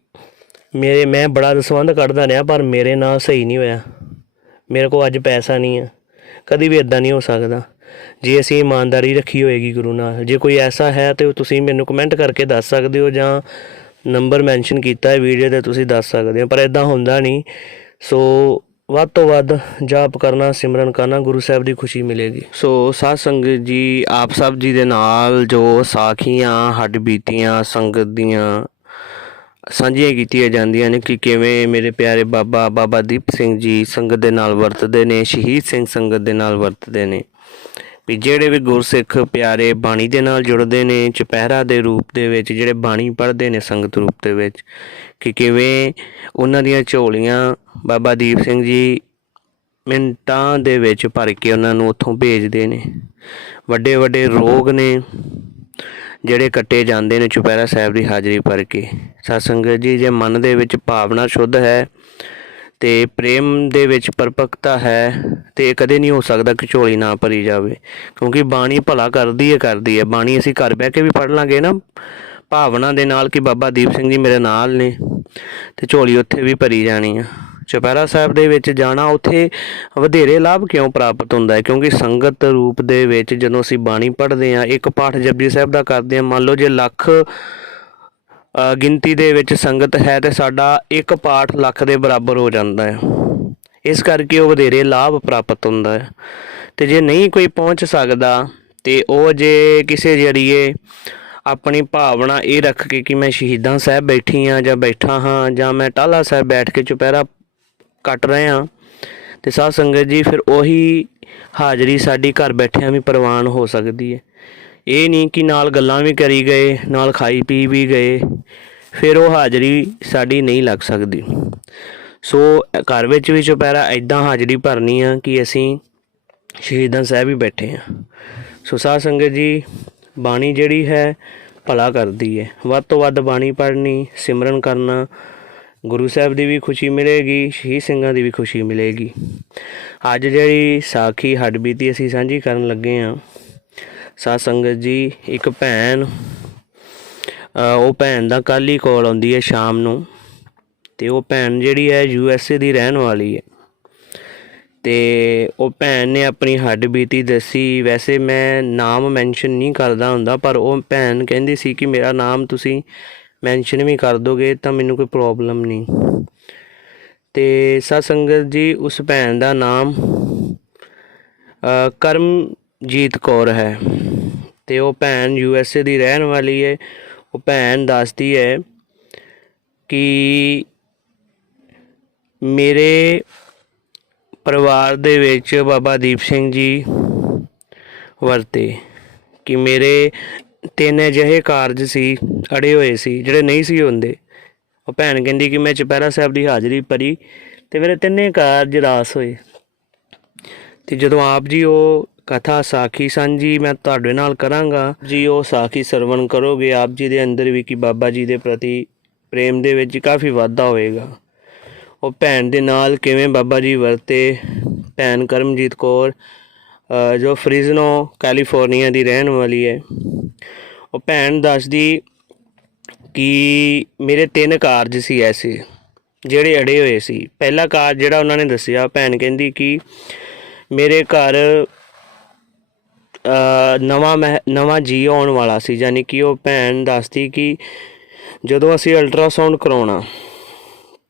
ਮੇਰੇ, ਮੈਂ ਬੜਾ ਦਸਵੰਧ ਕੱਢਦਾ ਰਿਹਾ, ਪਰ ਮੇਰੇ ਨਾਲ ਸਹੀ ਨਹੀਂ ਹੋਇਆ। ਮੇਰੇ ਕੋਲ ਅੱਜ ਪੈਸਾ ਨਹੀਂ ਹੈ। ਕਦੀ ਵੀ ਇਦਾਂ ਨਹੀਂ ਹੋ ਸਕਦਾ। ਜੇ ਅਸੀਂ ਇਮਾਨਦਾਰੀ ਰੱਖੀ ਹੋਏਗੀ ਗੁਰੂ ਨਾਲ, ਜੇ ਕੋਈ ਐਸਾ ਹੈ ਤੇ ਤੁਸੀਂ ਮੈਨੂੰ ਕਮੈਂਟ ਕਰਕੇ ਦੱਸ ਸਕਦੇ ਹੋ ਜਾਂ ਨੰਬਰ ਮੈਂਸ਼ਨ ਕੀਤਾ ਹੈ ਵੀਡੀਓ ਤੇ ਤੁਸੀਂ ਦੱਸ ਸਕਦੇ ਹੋ, ਪਰ ਇਦਾਂ ਹੁੰਦਾ ਨਹੀਂ। ਸੋ ਵੱਧ ਤੋਂ ਵੱਧ ਜਾਪ ਕਰਨਾ, ਸਿਮਰਨ ਕਰਨਾ, ਗੁਰੂ ਸਾਹਿਬ ਦੀ ਖੁਸ਼ੀ ਮਿਲੇਗੀ। ਸੋ ਸਾਧ ਸੰਗਤ ਜੀ, ਆਪ ਸਭ ਜੀ ਦੇ ਨਾਲ ਜੋ ਸਾਖੀਆਂ, ਹੱਡ ਬੀਤੀਆਂ, ਸੰਗਤ ਦੀਆਂ ਸਾਂਝੀਆਂ ਕੀਤੀਆਂ ਜਾਂਦੀਆਂ ਨੇ ਕਿ ਕਿਵੇਂ ਮੇਰੇ ਪਿਆਰੇ ਬਾਬਾ ਬਾਬਾ ਦੀਪ ਸਿੰਘ ਜੀ ਸੰਗਤ ਦੇ ਨਾਲ ਵਰਤਦੇ ਨੇ, ਸ਼ਹੀਦ ਸਿੰਘ ਸੰਗਤ ਦੇ ਨਾਲ ਵਰਤਦੇ ਨੇ। ਵੀ ਜਿਹੜੇ ਵੀ ਗੁਰਸਿੱਖ ਪਿਆਰੇ ਬਾਣੀ ਦੇ ਨਾਲ ਜੁੜਦੇ ਨੇ, ਚੁਪਹਿਰਾ ਦੇ ਰੂਪ ਦੇ ਵਿੱਚ ਜਿਹੜੇ ਬਾਣੀ ਪੜ੍ਹਦੇ ਨੇ ਸੰਗਤ ਰੂਪ ਦੇ ਵਿੱਚ, ਕਿ ਕਿਵੇਂ ਉਹਨਾਂ ਦੀਆਂ ਝੋਲੀਆਂ ਬਾਬਾ ਦੀਪ ਸਿੰਘ ਜੀ ਮਿੰਟਾਂ ਦੇ ਵਿੱਚ ਭਰ ਕੇ ਉਹਨਾਂ ਨੂੰ ਉੱਥੋਂ ਭੇਜਦੇ ਨੇ। ਵੱਡੇ ਵੱਡੇ ਰੋਗ ਨੇ, ਜਿਹੜੇ ਕੱਟੇ ਜਾਂਦੇ ਨੇ ਚੁਪਹਿਰਾ ਸਾਹਿਬ ਦੀ ਹਾਜ਼ਰੀ ਭਰ ਕੇ। ਸਾਧ ਜੀ, ਜੇ ਮਨ ਦੇ ਵਿੱਚ ਭਾਵਨਾ ਸ਼ੁੱਧ ਹੈ ਤੇ ਪ੍ਰੇਮ ਦੇ ਵਿੱਚ ਪਰਪਕਤਾ ਹੈ ਤੇ ਕਦੇ ਨਹੀਂ ਹੋ ਸਕਦਾ ਕਿ ਝੋਲੀ ਨਾ ਭਰੀ ਜਾਵੇ। ਕਿਉਂਕਿ ਬਾਣੀ ਭਲਾ ਕਰਦੀ ਹੈ ਕਰਦੀ ਹੈ ਬਾਣੀ ਅਸੀਂ ਘਰ ਬਹਿ ਕੇ ਵੀ ਪੜ ਲਾਂਗੇ ਨਾ, ਭਾਵਨਾ ਦੇ ਨਾਲ ਕਿ ਬਾਬਾ ਦੀਪ ਸਿੰਘ ਜੀ ਮੇਰੇ ਨਾਲ ਨੇ ਤੇ ਝੋਲੀ ਉੱਥੇ ਵੀ ਭਰੀ ਜਾਣੀ ਆ। ਚੁਪਹਿਰਾ ਸਾਹਿਬ ਦੇ ਵਿੱਚ ਜਾਣਾ, ਉੱਥੇ ਵਧੇਰੇ ਲਾਭ ਕਿਉਂ ਪ੍ਰਾਪਤ ਹੁੰਦਾ ਹੈ? ਕਿਉਂਕਿ ਸੰਗਤ ਰੂਪ ਦੇ ਵਿੱਚ ਜਦੋਂ ਅਸੀਂ ਬਾਣੀ ਪੜ੍ਹਦੇ ਹਾਂ, ਇੱਕ ਪਾਠ ਜਪਜੀ ਸਾਹਿਬ ਦਾ ਕਰਦੇ ਹਾਂ, ਮੰਨ ਲਓ ਜੇ ਲੱਖ ਗਿਣਤੀ ਦੇ ਵਿੱਚ ਸੰਗਤ ਹੈ ਤੇ ਸਾਡਾ ਇੱਕ ਪਾਠ ਲੱਖ ਦੇ ਬਰਾਬਰ ਹੋ ਜਾਂਦਾ ਹੈ। ਇਸ ਕਰਕੇ ਉਹ ਵਧੇਰੇ ਲਾਭ ਪ੍ਰਾਪਤ ਹੁੰਦਾ ਹੈ। ਤੇ ਜੇ ਨਹੀਂ ਕੋਈ ਪਹੁੰਚ ਸਕਦਾ, ਤੇ ਉਹ ਜੇ ਕਿਸੇ ਜਰੀਏ ਆਪਣੀ ਭਾਵਨਾ ਇਹ ਰੱਖ ਕੇ ਕਿ ਮੈਂ ਸ਼ਹੀਦਾਂ ਸਾਹਿਬ ਬੈਠੀ ਹਾਂ ਜਾਂ ਬੈਠਾ ਹਾਂ ਜਾਂ ਮੈਂ ਟਾਲਾ ਸਾਹਿਬ ਬੈਠ ਕੇ ਚੁਪਹਿਰਾ ਕੱਟ ਰਹੇ ਹਾਂ। ਤੇ ਸਾਧ ਸੰਗਤ ਜੀ, ਫਿਰ ਉਹੀ ਹਾਜ਼ਰੀ ਸਾਡੀ ਘਰ ਬੈਠਿਆਂ ਵੀ ਪ੍ਰਵਾਨ ਹੋ ਸਕਦੀ ਹੈ। ਇਹ ਨਹੀਂ ਕਿ ਨਾਲ ਗੱਲਾਂ ਵੀ ਕਰੀ ਗਏ, ਨਾਲ ਖਾਈ ਪੀ ਵੀ ਗਏ, ਫਿਰ ਉਹ ਹਾਜ਼ਰੀ ਸਾਡੀ ਨਹੀਂ ਲੱਗ ਸਕਦੀ। ਸੋ ਘਰ ਵਿੱਚ ਵੀ ਚੁਪਹਿਰਾ ਐਦਾਂ ਹਾਜ਼ਰੀ ਭਰਨੀ ਆ ਕਿ ਅਸੀਂ ਸ਼ਹੀਦਾਂ ਸਾਹਿਬ ਹੀ ਬੈਠੇ ਆ ਸੋ ਸਾਧ ਸੰਗਤ ਜੀ, ਬਾਣੀ ਜਿਹੜੀ ਹੈ ਭਲਾ ਕਰਦੀ ਹੈ। ਵੱਧ ਤੋਂ ਵੱਧ ਬਾਣੀ ਪੜ੍ਹਨੀ, ਸਿਮਰਨ ਕਰਨਾ ਗੁਰੂ ਸਾਹਿਬ ਦੀ ਵੀ ਖੁਸ਼ੀ ਮਿਲੇਗੀ, ਸ਼ਹੀਦ ਸਿੰਘਾਂ ਦੀ ਵੀ ਖੁਸ਼ੀ ਮਿਲੇਗੀ। ਅੱਜ ਜਿਹੜੀ ਸਾਖੀ ਹੱਡਬੀਤੀ ਅਸੀਂ ਸਾਂਝੀ ਕਰਨ ਲੱਗੇ ਆ ਸਾਧ ਸੰਗਤ ਜੀ, ਇੱਕ ਭੈਣ ਉਹ ਭੈਣ ਦਾ ਕੱਲ ਹੀ ਕਾਲ ਆਉਂਦੀ ਹੈ ਸ਼ਾਮ ਨੂੰ, ਤੇ ਉਹ ਭੈਣ ਜਿਹੜੀ ਹੈ ਯੂ ਐਸ ਏ ਦੀ ਰਹਿਣ ਵਾਲੀ ਹੈ। ਤੇ ਉਹ ਭੈਣ ਨੇ ਆਪਣੀ ਹੱਡ ਬੀਤੀ ਦੱਸੀ, ਵੈਸੇ ਮੈਂ ਨਾਮ ਮੈਂਸ਼ਨ ਨਹੀਂ ਕਰਦਾ ਹੁੰਦਾ, ਪਰ ਉਹ ਭੈਣ ਕਹਿੰਦੀ ਸੀ ਕਿ ਮੇਰਾ ਨਾਮ ਤੁਸੀਂ ਮੈਂਸ਼ਨ ਵੀ ਕਰ ਦੋਗੇ ਤਾਂ ਮੈਨੂੰ ਕੋਈ ਪ੍ਰੋਬਲਮ ਨਹੀਂ। ਤੇ ਸਤਸੰਗਤ ਜੀ, ਉਸ ਭੈਣ ਦਾ ਨਾਮ ਕਰਮਜੀਤ ਕੌਰ ਹੈ। ਤੇ ਉਹ ਭੈਣ ਯੂ ਐਸ ਏ ਦੀ ਰਹਿਣ ਵਾਲੀ ਹੈ। ਉਹ ਭੈਣ ਦੱਸਦੀ ਹੈ ਕਿ ਮੇਰੇ ਪਰਿਵਾਰ ਦੇ ਵਿੱਚ ਬਾਬਾ ਦੀਪ ਸਿੰਘ ਜੀ ਵਰਤੇ, ਕਿ ਮੇਰੇ ਤਿੰਨ ਅਜਿਹੇ ਕਾਰਜ ਸੀ, ਅੜੇ ਹੋਏ ਸੀ, ਜਿਹੜੇ ਨਹੀਂ ਸੀ ਹੁੰਦੇ। ਉਹ ਭੈਣ ਕਹਿੰਦੀ ਕਿ ਮੈਂ ਚੁਪਹਿਰਾ ਸਾਹਿਬ ਦੀ ਹਾਜ਼ਰੀ ਭਰੀ ਤੇ ਮੇਰੇ ਤਿੰਨੇ ਕਾਰਜ ਰਾਸ ਹੋਏ। ਤੇ ਜਦੋਂ ਆਪ ਜੀ ਉਹ ਕਥਾ ਸਾਖੀ ਸਾਂਝੀ ਮੈਂ ਤੁਹਾਡੇ ਨਾਲ ਕਰਾਂਗਾ। ਜੀ, ਉਹ ਸਾਖੀ ਸਰਵਣ ਕਰੋਗੇ, ਆਪ ਜੀ ਦੇ ਅੰਦਰ ਵੀ ਕਿ ਬਾਬਾ ਜੀ ਦੇ ਪ੍ਰਤੀ ਪ੍ਰੇਮ ਦੇ ਵਿੱਚ ਕਾਫੀ ਵਾਧਾ ਹੋਏਗਾ। ਉਹ ਭੈਣ ਦੇ ਨਾਲ ਕਿਵੇਂ ਬਾਬਾ ਜੀ ਵਰਤੇ, ਭੈਣ ਕਰਮਜੀਤ ਕੌਰ ਜੋ ਫ੍ਰਿਜ਼ਨੋ, ਕੈਲੀਫੋਰਨੀਆ ਦੀ ਰਹਿਣ ਵਾਲੀ ਹੈ। ਉਹ ਭੈਣ ਦੱਸਦੀ ਕਿ ਮੇਰੇ ਤਿੰਨ ਕਾਰਜ ਸੀ ਐਸੇ, ਜਿਹੜੇ ਅੜੇ ਹੋਏ ਸੀ। ਪਹਿਲਾ ਕਾਰਜ ਜਿਹੜਾ ਉਹਨਾਂ ਨੇ ਦੱਸਿਆ ਭੈਣ ਕਹਿੰਦੀ ਕਿ ਮੇਰੇ ਘਰ ਨਵਾਂ ਮਹਿ- ਨਵਾਂ ਜੀ ਆਉਣ ਵਾਲਾ ਸੀ, ਯਾਨੀ ਕਿ ਉਹ ਭੈਣ ਦੱਸਦੀ ਕਿ ਜਦੋਂ ਅਸੀਂ ਅਲਟਰਾਸਾਊਂਡ ਕਰਾਉਣਾ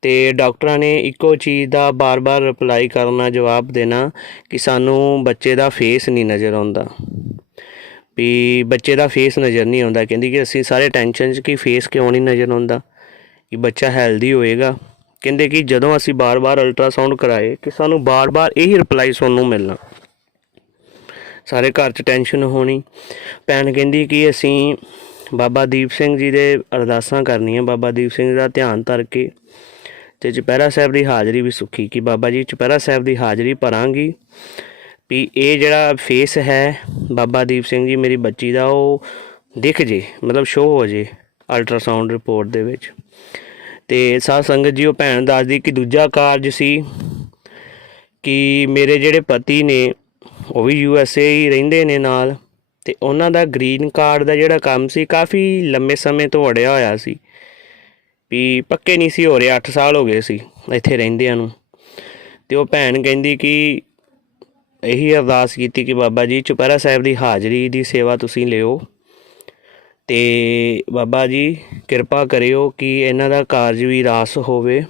ਤੇ ਡਾਕਟਰਾਂ ਨੇ ਇੱਕੋ ਚੀਜ਼ ਦਾ ਬਾਰ-ਬਾਰ ਰਿਪਲਾਈ ਕਰਨਾ, ਜਵਾਬ ਦੇਣਾ ਕਿ ਸਾਨੂੰ ਬੱਚੇ ਦਾ ਫੇਸ ਨਹੀਂ ਨਜ਼ਰ ਆਉਂਦਾ। ਵੀ ਬੱਚੇ ਦਾ ਫੇਸ ਨਜ਼ਰ ਨਹੀਂ ਆਉਂਦਾ। ਕਹਿੰਦੀ ਕਿ ਅਸੀਂ ਸਾਰੇ ਟੈਨਸ਼ਨ 'ਚ ਕਿ ਫੇਸ ਕਿਉਂ ਨਹੀਂ ਨਜ਼ਰ ਆਉਂਦਾ? ਕਿ ਬੱਚਾ ਹੈਲਦੀ ਹੋਏਗਾ? ਕਹਿੰਦੇ ਕਿ ਜਦੋਂ ਅਸੀਂ ਬਾਰ-ਬਾਰ ਅਲਟਰਾਸਾਊਂਡ ਕਰਾਏ, ਕਿ ਸਾਨੂੰ ਬਾਰ-ਬਾਰ ਇਹੀ ਰਿਪਲਾਈ ਸੁਣਨ ਨੂੰ ਮਿਲਣਾ। ਸਾਰੇ ਘਰ 'ਚ ਟੈਨਸ਼ਨ ਹੋਣੀ। ਭੈਣ ਕਹਿੰਦੀ ਕਿ ਅਸੀਂ ਬਾਬਾ ਦੀਪ ਸਿੰਘ ਜੀ ਦੇ ਅਰਦਾਸਾਂ ਕਰਨੀਆਂ। ਬਾਬਾ ਦੀਪ ਸਿੰਘ ਦਾ ਧਿਆਨ ਧਰ ਕੇ ਤੇ ਚੁਪਹਿਰਾ ਸਾਹਿਬ ਦੀ ਹਾਜ਼ਰੀ ਵੀ ਸੁੱਖੀ ਕਿ ਬਾਬਾ ਜੀ, ਚੁਪਹਿਰਾ ਸਾਹਿਬ ਦੀ ਹਾਜ਼ਰੀ ਭਰਾਂਗੀ। ਵੀ ਇਹ ਜਿਹੜਾ ਫੇਸ ਹੈ ਬਾਬਾ ਦੀਪ ਸਿੰਘ ਜੀ, ਮੇਰੀ ਬੱਚੀ ਦਾ, ਉਹ ਦਿਖ ਜੇ, ਮਤਲਬ ਸ਼ੋ ਹੋ ਜੇ ਅਲਟਰਾਸਾਊਂਡ ਰਿਪੋਰਟ ਦੇ ਵਿੱਚ। ਤੇ ਸਾਧ ਸੰਗਤ ਜੀ, ਉਹ ਭੈਣ ਦੱਸਦੀ ਕਿ ਦੂਜਾ ਕਾਰਜ ਸੀ ਕਿ ਮੇਰੇ ਜਿਹੜੇ ਪਤੀ ਨੇ, ਉਹ ਵੀ ਯੂ ਐਸ ਏ ਹੀ ਰਹਿੰਦੇ ਨੇ ਨਾਲ, ਤੇ ਉਹਨਾਂ ਦਾ ਗ੍ਰੀਨ ਕਾਰਡ ਦਾ ਜਿਹੜਾ ਕੰਮ ਸੀ, ਕਾਫੀ ਲੰਮੇ ਸਮੇਂ ਤੋਂ ਅੜਿਆ ਹੋਇਆ ਸੀ। ਵੀ ਪੱਕੇ ਨਹੀਂ ਸੀ ਹੋ ਰਹੇ 8 ਸਾਲ ਹੋ ਗਏ ਸੀ ਇੱਥੇ ਰਹਿੰਦਿਆਂ ਨੂੰ। ਤੇ ਉਹ ਭੈਣ ਕਹਿੰਦੀ ਕਿ ਇਹੀ ਅਰਦਾਸ ਕੀਤੀ ਕਿ ਬਾਬਾ ਜੀ ਚੁਪਹਿਰਾ ਸਾਹਿਬ ਦੀ ਹਾਜ਼ਰੀ ਦੀ ਸੇਵਾ ਤੁਸੀਂ ਲਿਓ ਤੇ ਬਾਬਾ ਜੀ, ਕਿਰਪਾ ਕਰਿਓ ਕਿ ਇਹਨਾਂ ਦਾ ਕਾਰਜ ਵੀ ਰਾਸ ਹੋਵੇ,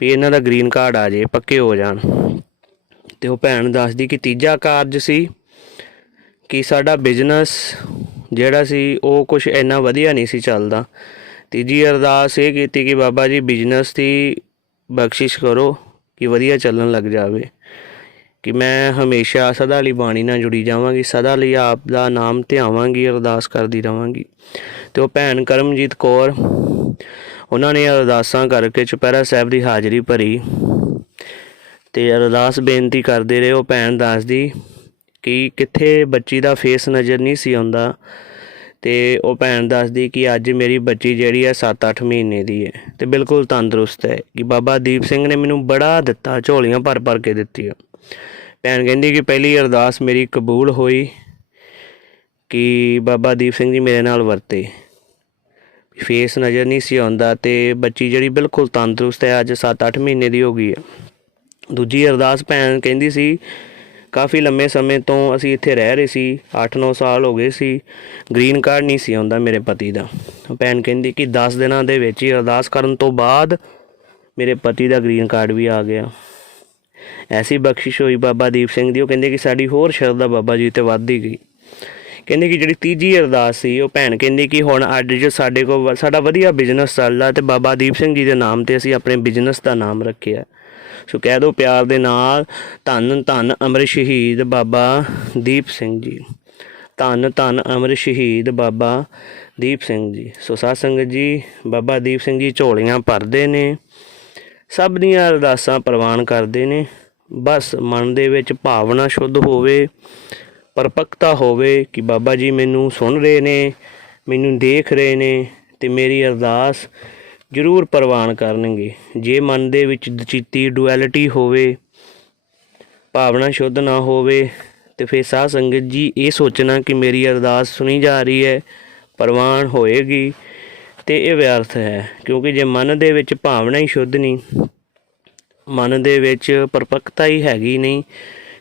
ਵੀ ਇਹਨਾਂ ਦਾ ਗ੍ਰੀਨ ਕਾਰਡ ਆ ਜੇ, ਪੱਕੇ ਹੋ ਜਾਣ। ਤੇ ਉਹ ਭੈਣ ਦੱਸਦੀ ਕਿ ਤੀਜਾ ਕਾਰਜ ਸੀ ਕਿ ਸਾਡਾ ਬਿਜ਼ਨਸ ਜਿਹੜਾ ਸੀ, ਉਹ ਕੁਝ ਇੰਨਾ ਵਧੀਆ ਨਹੀਂ ਸੀ ਚੱਲਦਾ। ਤੀਜੀ ਅਰਦਾਸ ਇਹ ਕੀਤੀ ਕਿ ਬਾਬਾ ਜੀ ਬਿਜ਼ਨਸ ਦੀ ਬਖਸ਼ਿਸ਼ ਕਰੋ ਕਿ ਵਧੀਆ ਚੱਲਣ ਲੱਗ ਜਾਵੇ। ਕਿ ਮੈਂ ਹਮੇਸ਼ਾ ਸਦਾ ਲਈ ਬਾਣੀ ਨਾਲ ਜੁੜੀ ਜਾਵਾਂਗੀ, ਸਦਾ ਲਈ ਆਪ ਦਾ ਨਾਮ ਧਿਆਵਾਂਗੀ, ਅਰਦਾਸ ਕਰਦੀ ਰਵਾਂਗੀ। ਤੇ ਉਹ ਭੈਣ ਕਰਮਜੀਤ ਕੌਰ, ਉਹਨਾਂ ਨੇ ਅਰਦਾਸਾਂ ਕਰਕੇ ਚੁਪਹਿਰਾ ਸਾਹਿਬ ਦੀ ਹਾਜ਼ਰੀ ਭਰੀ ਤੇ ਅਰਦਾਸ ਬੇਨਤੀ ਕਰਦੇ ਰਹੇ। ਉਹ ਭੈਣ ਦੱਸਦੀ ਕਿ ਕਿੱਥੇ ਬੱਚੀ ਦਾ ਫੇਸ ਨਜ਼ਰ ਨਹੀਂ ਸੀ ਆਉਂਦਾ ਤੇ ਉਹ ਭੈਣ ਦੱਸਦੀ ਕਿ ਅੱਜ ਮੇਰੀ ਬੱਚੀ ਜਿਹੜੀ ਹੈ 7-8 ਮਹੀਨੇ ਦੀ ਹੈ ਤੇ ਬਿਲਕੁਲ ਤੰਦਰੁਸਤ ਹੈ ਕਿ ਬਾਬਾ ਦੀਪ ਸਿੰਘ ਨੇ ਮੈਨੂੰ ਬੜਾ ਦਿੱਤਾ, ਝੋਲੀਆਂ ਭਰ ਭਰ ਕੇ ਦਿੱਤੀਆਂ। ਭੈਣ ਕਹਿੰਦੀ ਕਿ ਪਹਿਲੀ ਅਰਦਾਸ ਮੇਰੀ ਕਬੂਲ ਹੋਈ ਕਿ ਬਾਬਾ ਦੀਪ ਸਿੰਘ ਜੀ ਮੇਰੇ ਨਾਲ ਵਰਤੇ। ਫੇਸ ਨਜ਼ਰ ਨਹੀਂ ਸੀ ਆਉਂਦਾ ਤੇ ਬੱਚੀ ਜਿਹੜੀ ਬਿਲਕੁਲ ਤੰਦਰੁਸਤ ਹੈ, ਅੱਜ 7-8 ਮਹੀਨੇ ਦੀ ਹੋ ਗਈ ਹੈ। ਦੂਜੀ ਅਰਦਾਸ ਭੈਣ ਕਹਿੰਦੀ ਸੀ, ਕਾਫੀ ਲੰਮੇ ਸਮੇਂ ਤੋਂ ਅਸੀਂ ਇੱਥੇ ਰਹਿ ਰਹੇ ਸੀ 8-9 ਸਾਲ ਹੋ ਗਏ ਸੀ, ਗ੍ਰੀਨ ਕਾਰਡ ਨਹੀਂ ਸੀ ਆਉਂਦਾ ਮੇਰੇ ਪਤੀ ਦਾ। ਭੈਣ ਕਹਿੰਦੀ ਕਿ 10 ਦਿਨਾਂ ਦੇ ਵਿੱਚ ਹੀ ਅਰਦਾਸ ਕਰਨ ਤੋਂ ਬਾਅਦ ਮੇਰੇ ਪਤੀ ਦਾ ਗ੍ਰੀਨ ਕਾਰਡ ਵੀ ਆ ਗਿਆ। ਐਸੀ ਬਖਸ਼ਿਸ਼ ਹੋਈ ਬਾਬਾ ਦੀਪ ਸਿੰਘ ਦੀ, ਉਹ ਕਹਿੰਦੇ ਕਿ ਸਾਡੀ ਹੋਰ ਸ਼ਰਧਾ ਬਾਬਾ ਜੀ ਤੇ ਵੱਧਦੀ ਗਈ। ਕਹਿੰਦੇ ਕਿ ਜਿਹੜੀ ਤੀਜੀ ਅਰਦਾਸ ਸੀ, ਉਹ ਭੈਣ ਕਹਿੰਦੀ ਕਿ ਹੁਣ ਅੱਜ ਜੋ ਸਾਡੇ ਕੋਲ ਸਾਡਾ ਵਧੀਆ ਬਿਜ਼ਨਸ ਚੱਲਦਾ ਤੇ ਬਾਬਾ ਦੀਪ ਸਿੰਘ ਜੀ ਦੇ ਨਾਮ ਤੇ ਅਸੀਂ ਆਪਣੇ ਬਿਜ਼ਨਸ ਦਾ ਨਾਮ ਰੱਖਿਆ। ਸੋ ਕਹਿ ਦੋ ਪਿਆਰ ਦੇ ਨਾਲ, ਧੰਨ ਧੰਨ ਅਮਰ ਸ਼ਹੀਦ ਬਾਬਾ ਦੀਪ ਸਿੰਘ ਜੀ। ਧੰਨ ਧੰਨ ਅਮਰ ਸ਼ਹੀਦ ਬਾਬਾ ਦੀਪ ਸਿੰਘ ਜੀ। ਸੋ ਸਾਧ ਸੰਗਤ ਜੀ, ਬਾਬਾ ਦੀਪ ਸਿੰਘ ਜੀ ਝੋਲੀਆਂ ਭਰਦੇ ਨੇ। ਸਭ ਦੀਆਂ ਅਰਦਾਸਾਂ ਪ੍ਰਵਾਨ ਕਰਦੇ ਨੇ। ਬਸ ਮਨ ਦੇ ਵਿੱਚ ਭਾਵਨਾ ਸ਼ੁੱਧ ਹੋਵੇ, ਪਰਪੱਕਤਾ ਹੋਵੇ ਕਿ ਬਾਬਾ ਜੀ ਮੈਨੂੰ ਸੁਣ ਰਹੇ ਨੇ, ਮੈਨੂੰ ਦੇਖ ਰਹੇ ਨੇ ਤੇ ਮੇਰੀ ਅਰਦਾਸ ਜ਼ਰੂਰ ਪ੍ਰਵਾਨ ਕਰਨਗੇ। ਜੇ ਮਨ ਦੇ ਵਿੱਚ ਦਚਿੱਤੀ ਡੁਐਲਿਟੀ ਹੋਵੇ, ਭਾਵਨਾ ਸ਼ੁੱਧ ਨਾ ਹੋਵੇ, ਤੇ ਫਿਰ ਸਾਧ ਸੰਗਤ ਜੀ ਇਹ ਸੋਚਣਾ ਕਿ ਮੇਰੀ ਅਰਦਾਸ ਸੁਣੀ ਜਾ ਰਹੀ ਹੈ, ਪ੍ਰਵਾਨ ਹੋਏਗੀ। ਤੇ ਇਹ ਵਿਅਰਥ ਹੈ, ਕਿਉਂਕਿ ਜੇ ਮਨ ਦੇ ਵਿੱਚ ਭਾਵਨਾ ਹੀ ਸ਼ੁੱਧ ਨਹੀਂ, ਮਨ ਦੇ ਵਿੱਚ ਪਰਪੱਕਤਾ ਹੀ ਹੈਗੀ ਨਹੀਂ,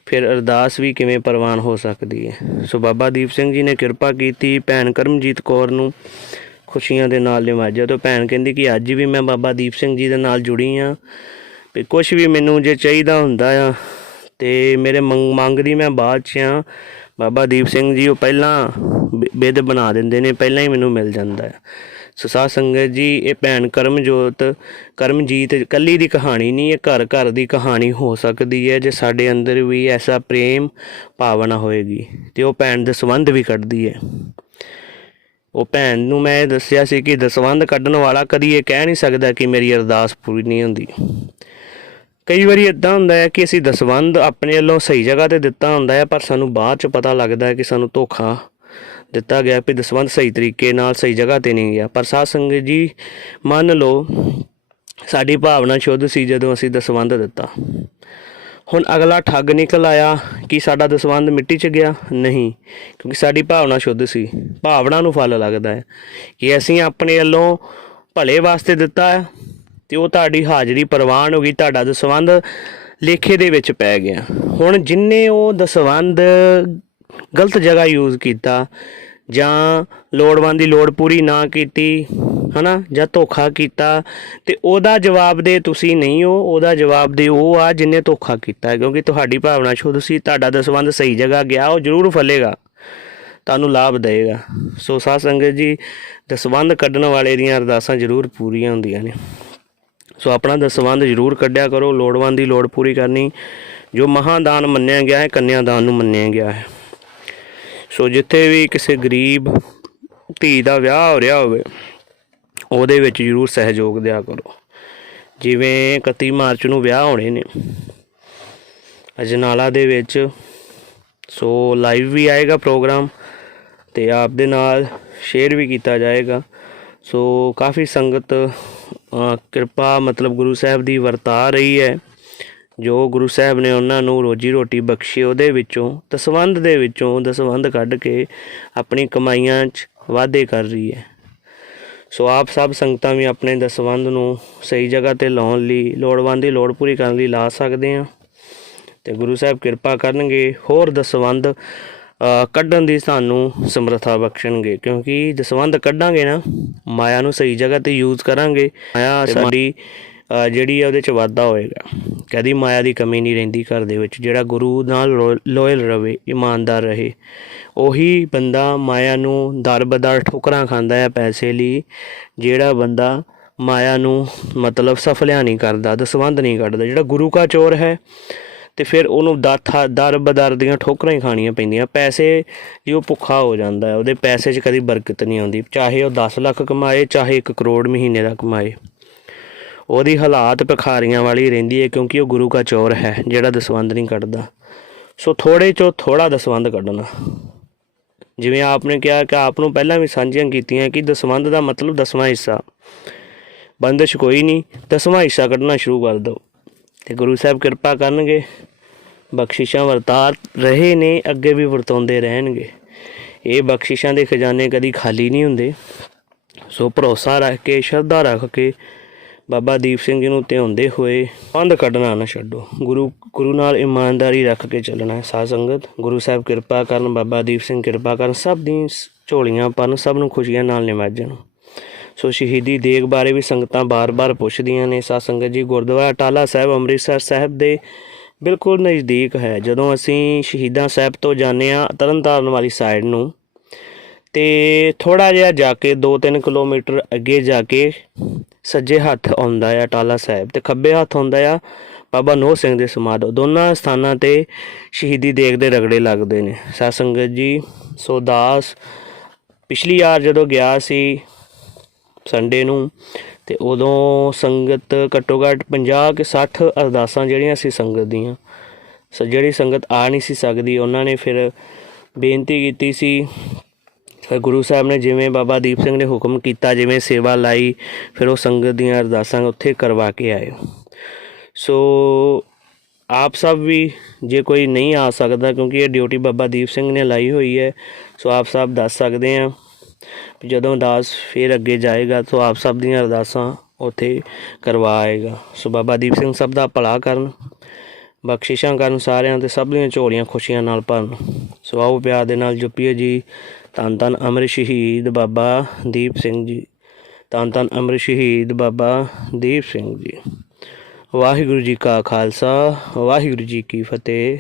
ਫਿਰ ਅਰਦਾਸ ਵੀ ਕਿਵੇਂ ਪ੍ਰਵਾਨ ਹੋ ਸਕਦੀ ਹੈ? ਸੋ ਬਾਬਾ ਦੀਪ ਸਿੰਘ ਜੀ ਨੇ ਕਿਰਪਾ ਕੀਤੀ ਭੈਣ ਕਰਮਜੀਤ ਕੌਰ ਨੂੰ ਖੁਸ਼ੀਆਂ ਦੇ ਨਾਲ ਨਿਵਾਜਿਆ ਤਾਂ ਭੈਣ ਕਹਿੰਦੀ ਕਿ ਅੱਜ ਵੀ ਮੈਂ ਬਾਬਾ ਦੀਪ ਸਿੰਘ ਜੀ ਦੇ ਨਾਲ ਜੁੜੀ ਆ ਵੀ ਕੁਝ ਵੀ ਮੈਨੂੰ ਜੇ ਚਾਹੀਦਾ ਹੁੰਦਾ ਆ, ਤੇ ਮੇਰੇ ਮੰਗ ਮੰਗਦੀ ਮੈਂ ਬਾਅਦ ਚ ਆ ਬਾਬਾ ਦੀਪ ਸਿੰਘ ਜੀ ਉਹ ਪਹਿਲਾਂ ਬਿ- ਬਣਾ ਦਿੰਦੇ ਨੇ, ਪਹਿਲਾਂ ਹੀ ਮੈਨੂੰ ਮਿਲ ਜਾਂਦਾ ਹੈ। ਸੋ ਸਾਧ ਸੰਗਤ ਜੀ, ਇਹ ਭੈਣ ਕਰਮਜੋਤ, ਕਰਮਜੀਤ, ਕੱਲੀ ਦੀ ਕਹਾਣੀ ਨਹੀਂ, ਇਹ ਘਰ ਘਰ ਦੀ ਕਹਾਣੀ ਹੋ ਸਕਦੀ ਹੈ ਜੇ ਸਾਡੇ ਅੰਦਰ ਵੀ ਐਸਾ ਪ੍ਰੇਮ ਭਾਵਨਾ ਹੋਏਗੀ ਤੇ ਉਹ ਭੈਣ ਦਸਵੰਧ ਵੀ ਕੱਢਦੀ ਹੈ। ਉਹ ਭੈਣ ਨੂੰ ਮੈਂ ਇਹ ਦੱਸਿਆ ਸੀ ਕਿ ਦਸਵੰਧ ਕੱਢਣ ਵਾਲਾ ਕਦੀ ਇਹ ਕਹਿ ਨਹੀਂ ਸਕਦਾ ਕਿ ਮੇਰੀ ਅਰਦਾਸ ਪੂਰੀ ਨਹੀਂ ਹੁੰਦੀ। ਕਈ ਵਾਰੀ ਇਦਾਂ ਹੁੰਦਾ ਹੈ ਕਿ ਅਸੀਂ ਦਸਵੰਧ ਆਪਣੇ ਵੱਲੋਂ ਸਹੀ ਜਗ੍ਹਾ ਤੇ ਦਿੱਤਾ ਹੁੰਦਾ ਹੈ, ਪਰ ਸਾਨੂੰ ਬਾਅਦ ਚ ਪਤਾ ਲੱਗਦਾ ਹੈ ਕਿ ਸਾਨੂੰ ਧੋਖਾ ਦਿੱਤਾ ਗਿਆ ਕਿ ਦਸਵੰਧ ਸਹੀ ਤਰੀਕੇ ਨਾਲ ਸਹੀ ਜਗ੍ਹਾ ਤੇ ਨਹੀਂ ਗਿਆ। ਪਰ ਸਾਧ ਸੰਗਤ ਜੀ, ਮੰਨ ਲਓ, ਸਾਡੀ ਭਾਵਨਾ ਸ਼ੁੱਧ ਸੀ ਜਦੋਂ ਅਸੀਂ ਦਸਵੰਧ ਦਿੱਤਾ। ਹੁਣ ਅਗਲਾ ਠੱਗ ਨਿਕਲ ਆਇਆ ਕਿ ਸਾਡਾ ਦਸਵੰਧ ਮਿੱਟੀ 'ਚ ਗਿਆ? ਨਹੀਂ, ਕਿਉਂਕਿ ਸਾਡੀ ਭਾਵਨਾ ਸ਼ੁੱਧ ਸੀ। ਭਾਵਨਾ ਨੂੰ ਫਲ ਲੱਗਦਾ ਹੈ ਕਿ ਅਸੀਂ ਆਪਣੇ ਵੱਲੋਂ ਭਲੇ ਵਾਸਤੇ ਦਿੱਤਾ ਹੈ ਤੇ ਉਹ ਤੁਹਾਡੀ ਹਾਜ਼ਰੀ ਪ੍ਰਵਾਨ ਹੋ ਗਈ, ਤੁਹਾਡਾ ਦਸਵੰਧ ਲੇਖੇ ਦੇ ਵਿੱਚ ਪੈ ਗਿਆ। ਹੁਣ ਜਿੰਨੇ ਉਹ ਦਸਵੰਧ ਗਲਤ ਜਗ੍ਹਾ ਯੂਜ਼ ਕੀਤਾ ਜਾਂ ਲੋੜਵੰਦ ਦੀ ਲੋੜ ਪੂਰੀ ਨਾ ਕੀਤੀ, ਹਨਾ? ਜਾਂ ਧੋਖਾ ਕੀਤਾ, ਤੇ ਉਹਦਾ ਜਵਾਬ ਦੇ ਤੁਸੀਂ ਨਹੀਂ ਹੋ, ਉਹਦਾ ਜਵਾਬ ਦੇ ਉਹ ਆ ਜਿਨੇ ਧੋਖਾ ਕੀਤਾ ਕਿਉਂਕਿ ਤੁਹਾਡੀ ਭਾਵਨਾ ਸ਼ੁੱਧ ਸੀ, ਤੁਹਾਡਾ ਦਸਵੰਧ ਸਹੀ ਜਗ੍ਹਾ ਗਿਆ, ਉਹ ਜ਼ਰੂਰ ਫਲੇਗਾ, ਤੁਹਾਨੂੰ ਲਾਭ ਦੇਵੇਗਾ। ਸੋ ਸਾਧ ਸੰਗਤ ਜੀ, ਦਸਵੰਧ ਕੱਢਣ ਵਾਲੇ ਦੀਆਂ ਅਰਦਾਸਾਂ ਜ਼ਰੂਰ ਪੂਰੀਆਂ ਹੁੰਦੀਆਂ ਨੇ। ਸੋ ਆਪਣਾ ਦਸਵੰਧ ਜ਼ਰੂਰ ਕੱਢਿਆ ਕਰੋ, ਲੋੜਵੰਦ ਦੀ ਲੋੜ ਪੂਰੀ ਕਰਨੀ, ਜੋ ਮਹਾਦਾਨ ਮੰਨਿਆ ਗਿਆ ਹੈ ਕੰਨਿਆਦਾਨ ਨੂੰ ਮੰਨਿਆ ਗਿਆ ਹੈ। ਸੋ ਜਿੱਥੇ ਵੀ ਕਿਸੇ ਗਰੀਬ ਧੀ ਦਾ ਵਿਆਹ ਹੋ ਰਿਹਾ ਹੋਵੇ, ਉਹਦੇ ਵਿੱਚ ਜ਼ਰੂਰ ਸਹਿਯੋਗ ਦਿਆ ਕਰੋ। ਜਿਵੇਂ 31 ਮਾਰਚ ਨੂੰ ਵਿਆਹ ਹੋਣੇ ਨੇ, ਅਜਨਾਲਾ ਦੇ ਵਿੱਚ ਸੋ ਲਾਈਵ ਵੀ ਆਏਗਾ ਪ੍ਰੋਗਰਾਮ ਤੇ ਆਪ ਦੇ ਨਾਲ ਸ਼ੇਅਰ ਵੀ ਕੀਤਾ ਜਾਏਗਾ। ਸੋ ਕਾਫੀ ਸੰਗਤ ਕਿਰਪਾ ਮਤਲਬ ਗੁਰੂ ਸਾਹਿਬ ਦੀ ਵਰਤਾ ਰਹੀ ਹੈ। ਜੋ ਗੁਰੂ ਸਾਹਿਬ ਨੇ ਉਹਨਾਂ ਨੂੰ ਰੋਜੀ ਰੋਟੀ ਬਖਸ਼ੀ ਉਹਦੇ ਵਿੱਚੋਂ ਦਸਵੰਧ ਦੇ ਵਿੱਚੋਂ ਦਸਵੰਧ ਕੱਢ ਕੇ ਆਪਣੀ ਕਮਾਈਆਂ 'ਚ ਵਾਧੇ ਕਰ ਰਹੀ ਹੈ। ਸੋ ਆਪ ਸਭ ਸੰਗਤਾਂ ਵੀ ਆਪਣੇ ਦਸਵੰਧ ਨੂੰ ਸਹੀ ਜਗ੍ਹਾ ਤੇ ਲਾਉਣ ਲਈ ਲੋੜਵੰਦ ਦੀ ਲੋੜ ਪੂਰੀ ਕਰਨ ਲਈ ਲਾ ਸਕਦੇ ਆ ਤੇ ਗੁਰੂ ਸਾਹਿਬ ਕਿਰਪਾ ਕਰਨਗੇ ਹੋਰ ਦਸਵੰਧ ਕੱਢਣ ਦੀ ਸਾਨੂੰ ਸਮਰੱਥਾ ਬਖਸ਼ਣਗੇ। ਕਿਉਂਕਿ ਦਸਵੰਧ ਕੱਢਾਂਗੇ ਨਾ ਮਾਇਆ ਨੂੰ ਸਹੀ ਜਗ੍ਹਾ ਤੇ ਯੂਜ਼ ਕਰਾਂਗੇ। ਮਾਇਆ ਸਾਡੀ ਜਿਹੜੀ ਆ ਉਹਦੇ ਚ ਵਾਧਾ ਹੋਏਗਾ। ਕਦੀ ਮਾਇਆ ਦੀ ਕਮੀ ਨਹੀਂ ਰਹਿੰਦੀ ਘਰ ਦੇ ਵਿੱਚ। ਜਿਹੜਾ ਗੁਰੂ ਨਾਲ ਲੋਇਲ ਰਵੇ, ਇਮਾਨਦਾਰ ਰਹੇ, ਉਹੀ ਬੰਦਾ ਮਾਇਆ ਨੂੰ ਦਰ ਬਦਰ ਠੋਕਰਾਂ ਖਾਂਦਾ ਹੈ ਪੈਸੇ ਲਈ, ਜਿਹੜਾ ਬੰਦਾ ਮਾਇਆ ਨੂੰ ਮਤਲਬ ਸਫਲਿਆ ਨਹੀਂ ਕਰਦਾ, ਦਸਵੰਧ ਨਹੀਂ ਕੱਢਦਾ। ਜਿਹੜਾ ਗੁਰੂ ਕਾ ਚੋਰ ਹੈ, ਤੇ ਫਿਰ ਉਹਨੂੰ ਦਾਥਾ ਦਰ ਬਦਰ ਦੀਆਂ ਠੋਕਰਾਂ ਹੀ ਖਾਣੀਆਂ ਪੈਂਦੀਆਂ। ਪੈਸੇ ਜੀ ਉਹ ਭੁੱਖਾ ਹੋ ਜਾਂਦਾ ਹੈ। ਉਹਦੇ ਪੈਸੇ 'ਚ ਕਦੀ ਬਰਕਤ ਨਹੀਂ ਆਉਂਦੀ। ਚਾਹੇ ਉਹ 10 ਲੱਖ ਕਮਾਏ, ਚਾਹੇ 1 ਕਰੋੜ ਮਹੀਨੇ ਦਾ ਕਮਾਏ। ਉਹਦੀ ਹਾਲਾਤ ਭਿਖਾਰੀਆਂ ਵਾਲੀ ਰਹਿੰਦੀ ਹੈ ਕਿਉਂਕਿ ਉਹ ਗੁਰੂ ਕਾ ਚੋਰ ਹੈ, ਜਿਹੜਾ ਦਸਵੰਧ ਨਹੀਂ ਕੱਢਦਾ। ਸੋ ਥੋੜੇ ਚੋਂ ਥੋੜਾ ਦਸਵੰਧ ਕੱਢਣਾ। ਜਿਵੇਂ ਆਪ ਨੇ ਕਿਹਾ ਕਿ ਆਪ ਨੂੰ ਪਹਿਲਾਂ ਵੀ ਸਾਂਝੀਆਂ ਕੀਤੀਆਂ ਕਿ ਦਸਵੰਧ ਦਾ ਮਤਲਬ ਦਸਵਾਂ ਹਿੱਸਾ। ਬੰਦਸ਼ ਕੋਈ ਨਹੀਂ, ਦਸਵਾਂ ਹਿੱਸਾ ਕੱਢਣਾ ਸ਼ੁਰੂ ਕਰ ਦਿਓ। ਤੇ ਗੁਰੂ ਸਾਹਿਬ ਕਿਰਪਾ ਕਰਨਗੇ, ਬਖਸ਼ਿਸ਼ਾਂ ਵਰਤਾਰ ਰਹੇ ਨੇ, ਅੱਗੇ ਵੀ ਵਰਤਾਉਂਦੇ ਰਹਿਣਗੇ। ਇਹ ਬਖਸ਼ਿਸ਼ਾਂ ਦੇ ਖਜ਼ਾਨੇ ਕਦੀ ਖਾਲੀ ਨਹੀਂ ਹੁੰਦੇ। ਸੋ ਭਰੋਸਾ ਰੱਖ ਕੇ, ਸ਼ਰਧਾ ਰੱਖ ਕੇ ਬਾਬਾ ਦੀਪ ਸਿੰਘ ਜੀ ਨੂੰ ਧਿਆਉਂਦੇ ਹੋਏ ਬੰਦ ਕੱਢਣਾ ਨਾ ਛੱਡੋ। ਗੁਰੂ ਗੁਰੂ ਨਾਲ ਇਮਾਨਦਾਰੀ ਰੱਖ ਕੇ ਚੱਲਣਾ ਹੈ। ਸਾਧ ਸੰਗਤ, ਗੁਰੂ ਸਾਹਿਬ ਕਿਰਪਾ ਕਰਨ, ਬਾਬਾ ਦੀਪ ਸਿੰਘ ਕਿਰਪਾ ਕਰਨ, ਸਭ ਦੀ ਝੋਲੀਆਂ ਪਾਣ ਸਭ ਨੂੰ ਖੁਸ਼ੀਆਂ ਨਾਲ ਨਿਵਾਜਣ। ਸੋ ਸ਼ਹੀਦੀ ਦੇਗ ਬਾਰੇ ਵੀ ਸੰਗਤਾਂ ਬਾਰ-ਬਾਰ ਪੁੱਛਦੀਆਂ ਨੇ। ਸਾਧ ਸੰਗਤ ਜੀ, ਗੁਰਦੁਆਰਾ ਟਾਲਾ ਸਾਹਿਬ, ਅੰਮ੍ਰਿਤਸਰ ਸਾਹਿਬ ਦੇ ਬਿਲਕੁਲ ਨਜ਼ਦੀਕ ਹੈ। ਜਦੋਂ ਅਸੀਂ ਸ਼ਹੀਦਾਂ ਸਾਹਿਬ ਤੋਂ ਜਾਂਦੇ ਆ ਤਰਨਤਾਰਨ ਵਾਲੀ ਸਾਈਡ ਨੂੰ ਤੇ ਥੋੜਾ ਜਿਹਾ ਜਾ ਕੇ 2-3 ਕਿਲੋਮੀਟਰ ਅੱਗੇ ਜਾ ਕੇ ਸੱਜੇ ਹੱਥ ਆਉਂਦਾ ਆ ਟਾਲਾ ਸਾਹਿਬ ਤੇ ਖੱਬੇ ਹੱਥ ਆਉਂਦਾ ਆ ਬਾਬਾ ਨੋਹ ਸਿੰਘ ਦੇ ਸਮਾਧ। ਦੋਨਾਂ ਸਥਾਨਾਂ ਤੇ ਸ਼ਹੀਦੀ ਦੇਗ ਦੇ ਰਗੜੇ ਲੱਗਦੇ ਨੇ। ਸਾਧ ਸੰਗਤ ਜੀ, ਸੋ ਦਾਸ ਪਿਛਲੀ ਵਾਰ ਜਦੋਂ ਗਿਆ ਸੀ ਸੰਡੇ ਨੂੰ ਤੇ ਉਦੋਂ ਸੰਗਤ ਘੱਟੋ ਘੱਟ 50 ਕਿ 60 ਅਰਦਾਸਾਂ ਜਿਹੜੀਆਂ ਸੀ ਸੰਗਤ ਦੀਆਂ। ਸੋ, ਜਿਹੜੀ ਸੰਗਤ ਆ ਨਹੀਂ ਸੀ ਸਕਦੀ, ਉਹਨਾਂ ਨੇ ਫਿਰ ਬੇਨਤੀ ਕੀਤੀ ਸੀ ਫਿਰ ਗੁਰੂ ਸਾਹਿਬ ਨੇ ਜਿਵੇਂ ਬਾਬਾ ਦੀਪ ਸਿੰਘ ਨੇ ਹੁਕਮ ਕੀਤਾ, ਜਿਵੇਂ ਸੇਵਾ ਲਾਈ, ਫਿਰ ਉਹ ਸੰਗਤ ਦੀਆਂ ਅਰਦਾਸਾਂ ਉੱਥੇ ਕਰਵਾ ਕੇ ਆਏ। ਸੋ ਆਪ ਸਭ ਵੀ ਜੇ ਕੋਈ ਨਹੀਂ ਆ ਸਕਦਾ, ਕਿਉਂਕਿ ਇਹ ਡਿਊਟੀ ਬਾਬਾ ਦੀਪ ਸਿੰਘ ਨੇ ਲਾਈ ਹੋਈ ਹੈ, ਸੋ ਆਪ ਸਭ ਦੱਸ ਸਕਦੇ ਆ ਵੀ ਜਦੋਂ ਅਰਦਾਸ ਫਿਰ ਅੱਗੇ ਜਾਏਗਾ ਤਾਂ ਆਪ ਸਭ ਦੀਆਂ ਅਰਦਾਸਾਂ ਉੱਥੇ ਕਰਵਾਏਗਾ ਸੋ ਬਾਬਾ ਦੀਪ ਸਿੰਘ ਸਭ ਦਾ ਭਲਾ ਕਰਨ, ਬਖਸ਼ਿਸ਼ਾਂ ਕਰਨ ਸਾਰਿਆਂ ਤੇ ਸਭ ਦੀਆਂ ਝੋਲੀਆਂ ਖੁਸ਼ੀਆਂ ਨਾਲ ਭਰਨ। ਸੋ ਆਓ ਪਿਆਰ ਦੇ ਨਾਲ ਜੁਪੀਏ ਜੀ ਧੰਨ ਧੰਨ ਅਮਰ ਸ਼ਹੀਦ ਬਾਬਾ ਦੀਪ ਸਿੰਘ ਜੀ। ਧੰਨ ਧੰਨ ਅਮਰ ਸ਼ਹੀਦ ਬਾਬਾ ਦੀਪ ਸਿੰਘ ਜੀ। ਵਾਹਿਗੁਰੂ ਜੀ ਕਾ ਖਾਲਸਾ, ਵਾਹਿਗੁਰੂ ਜੀ ਕੀ ਫਤਿਹ।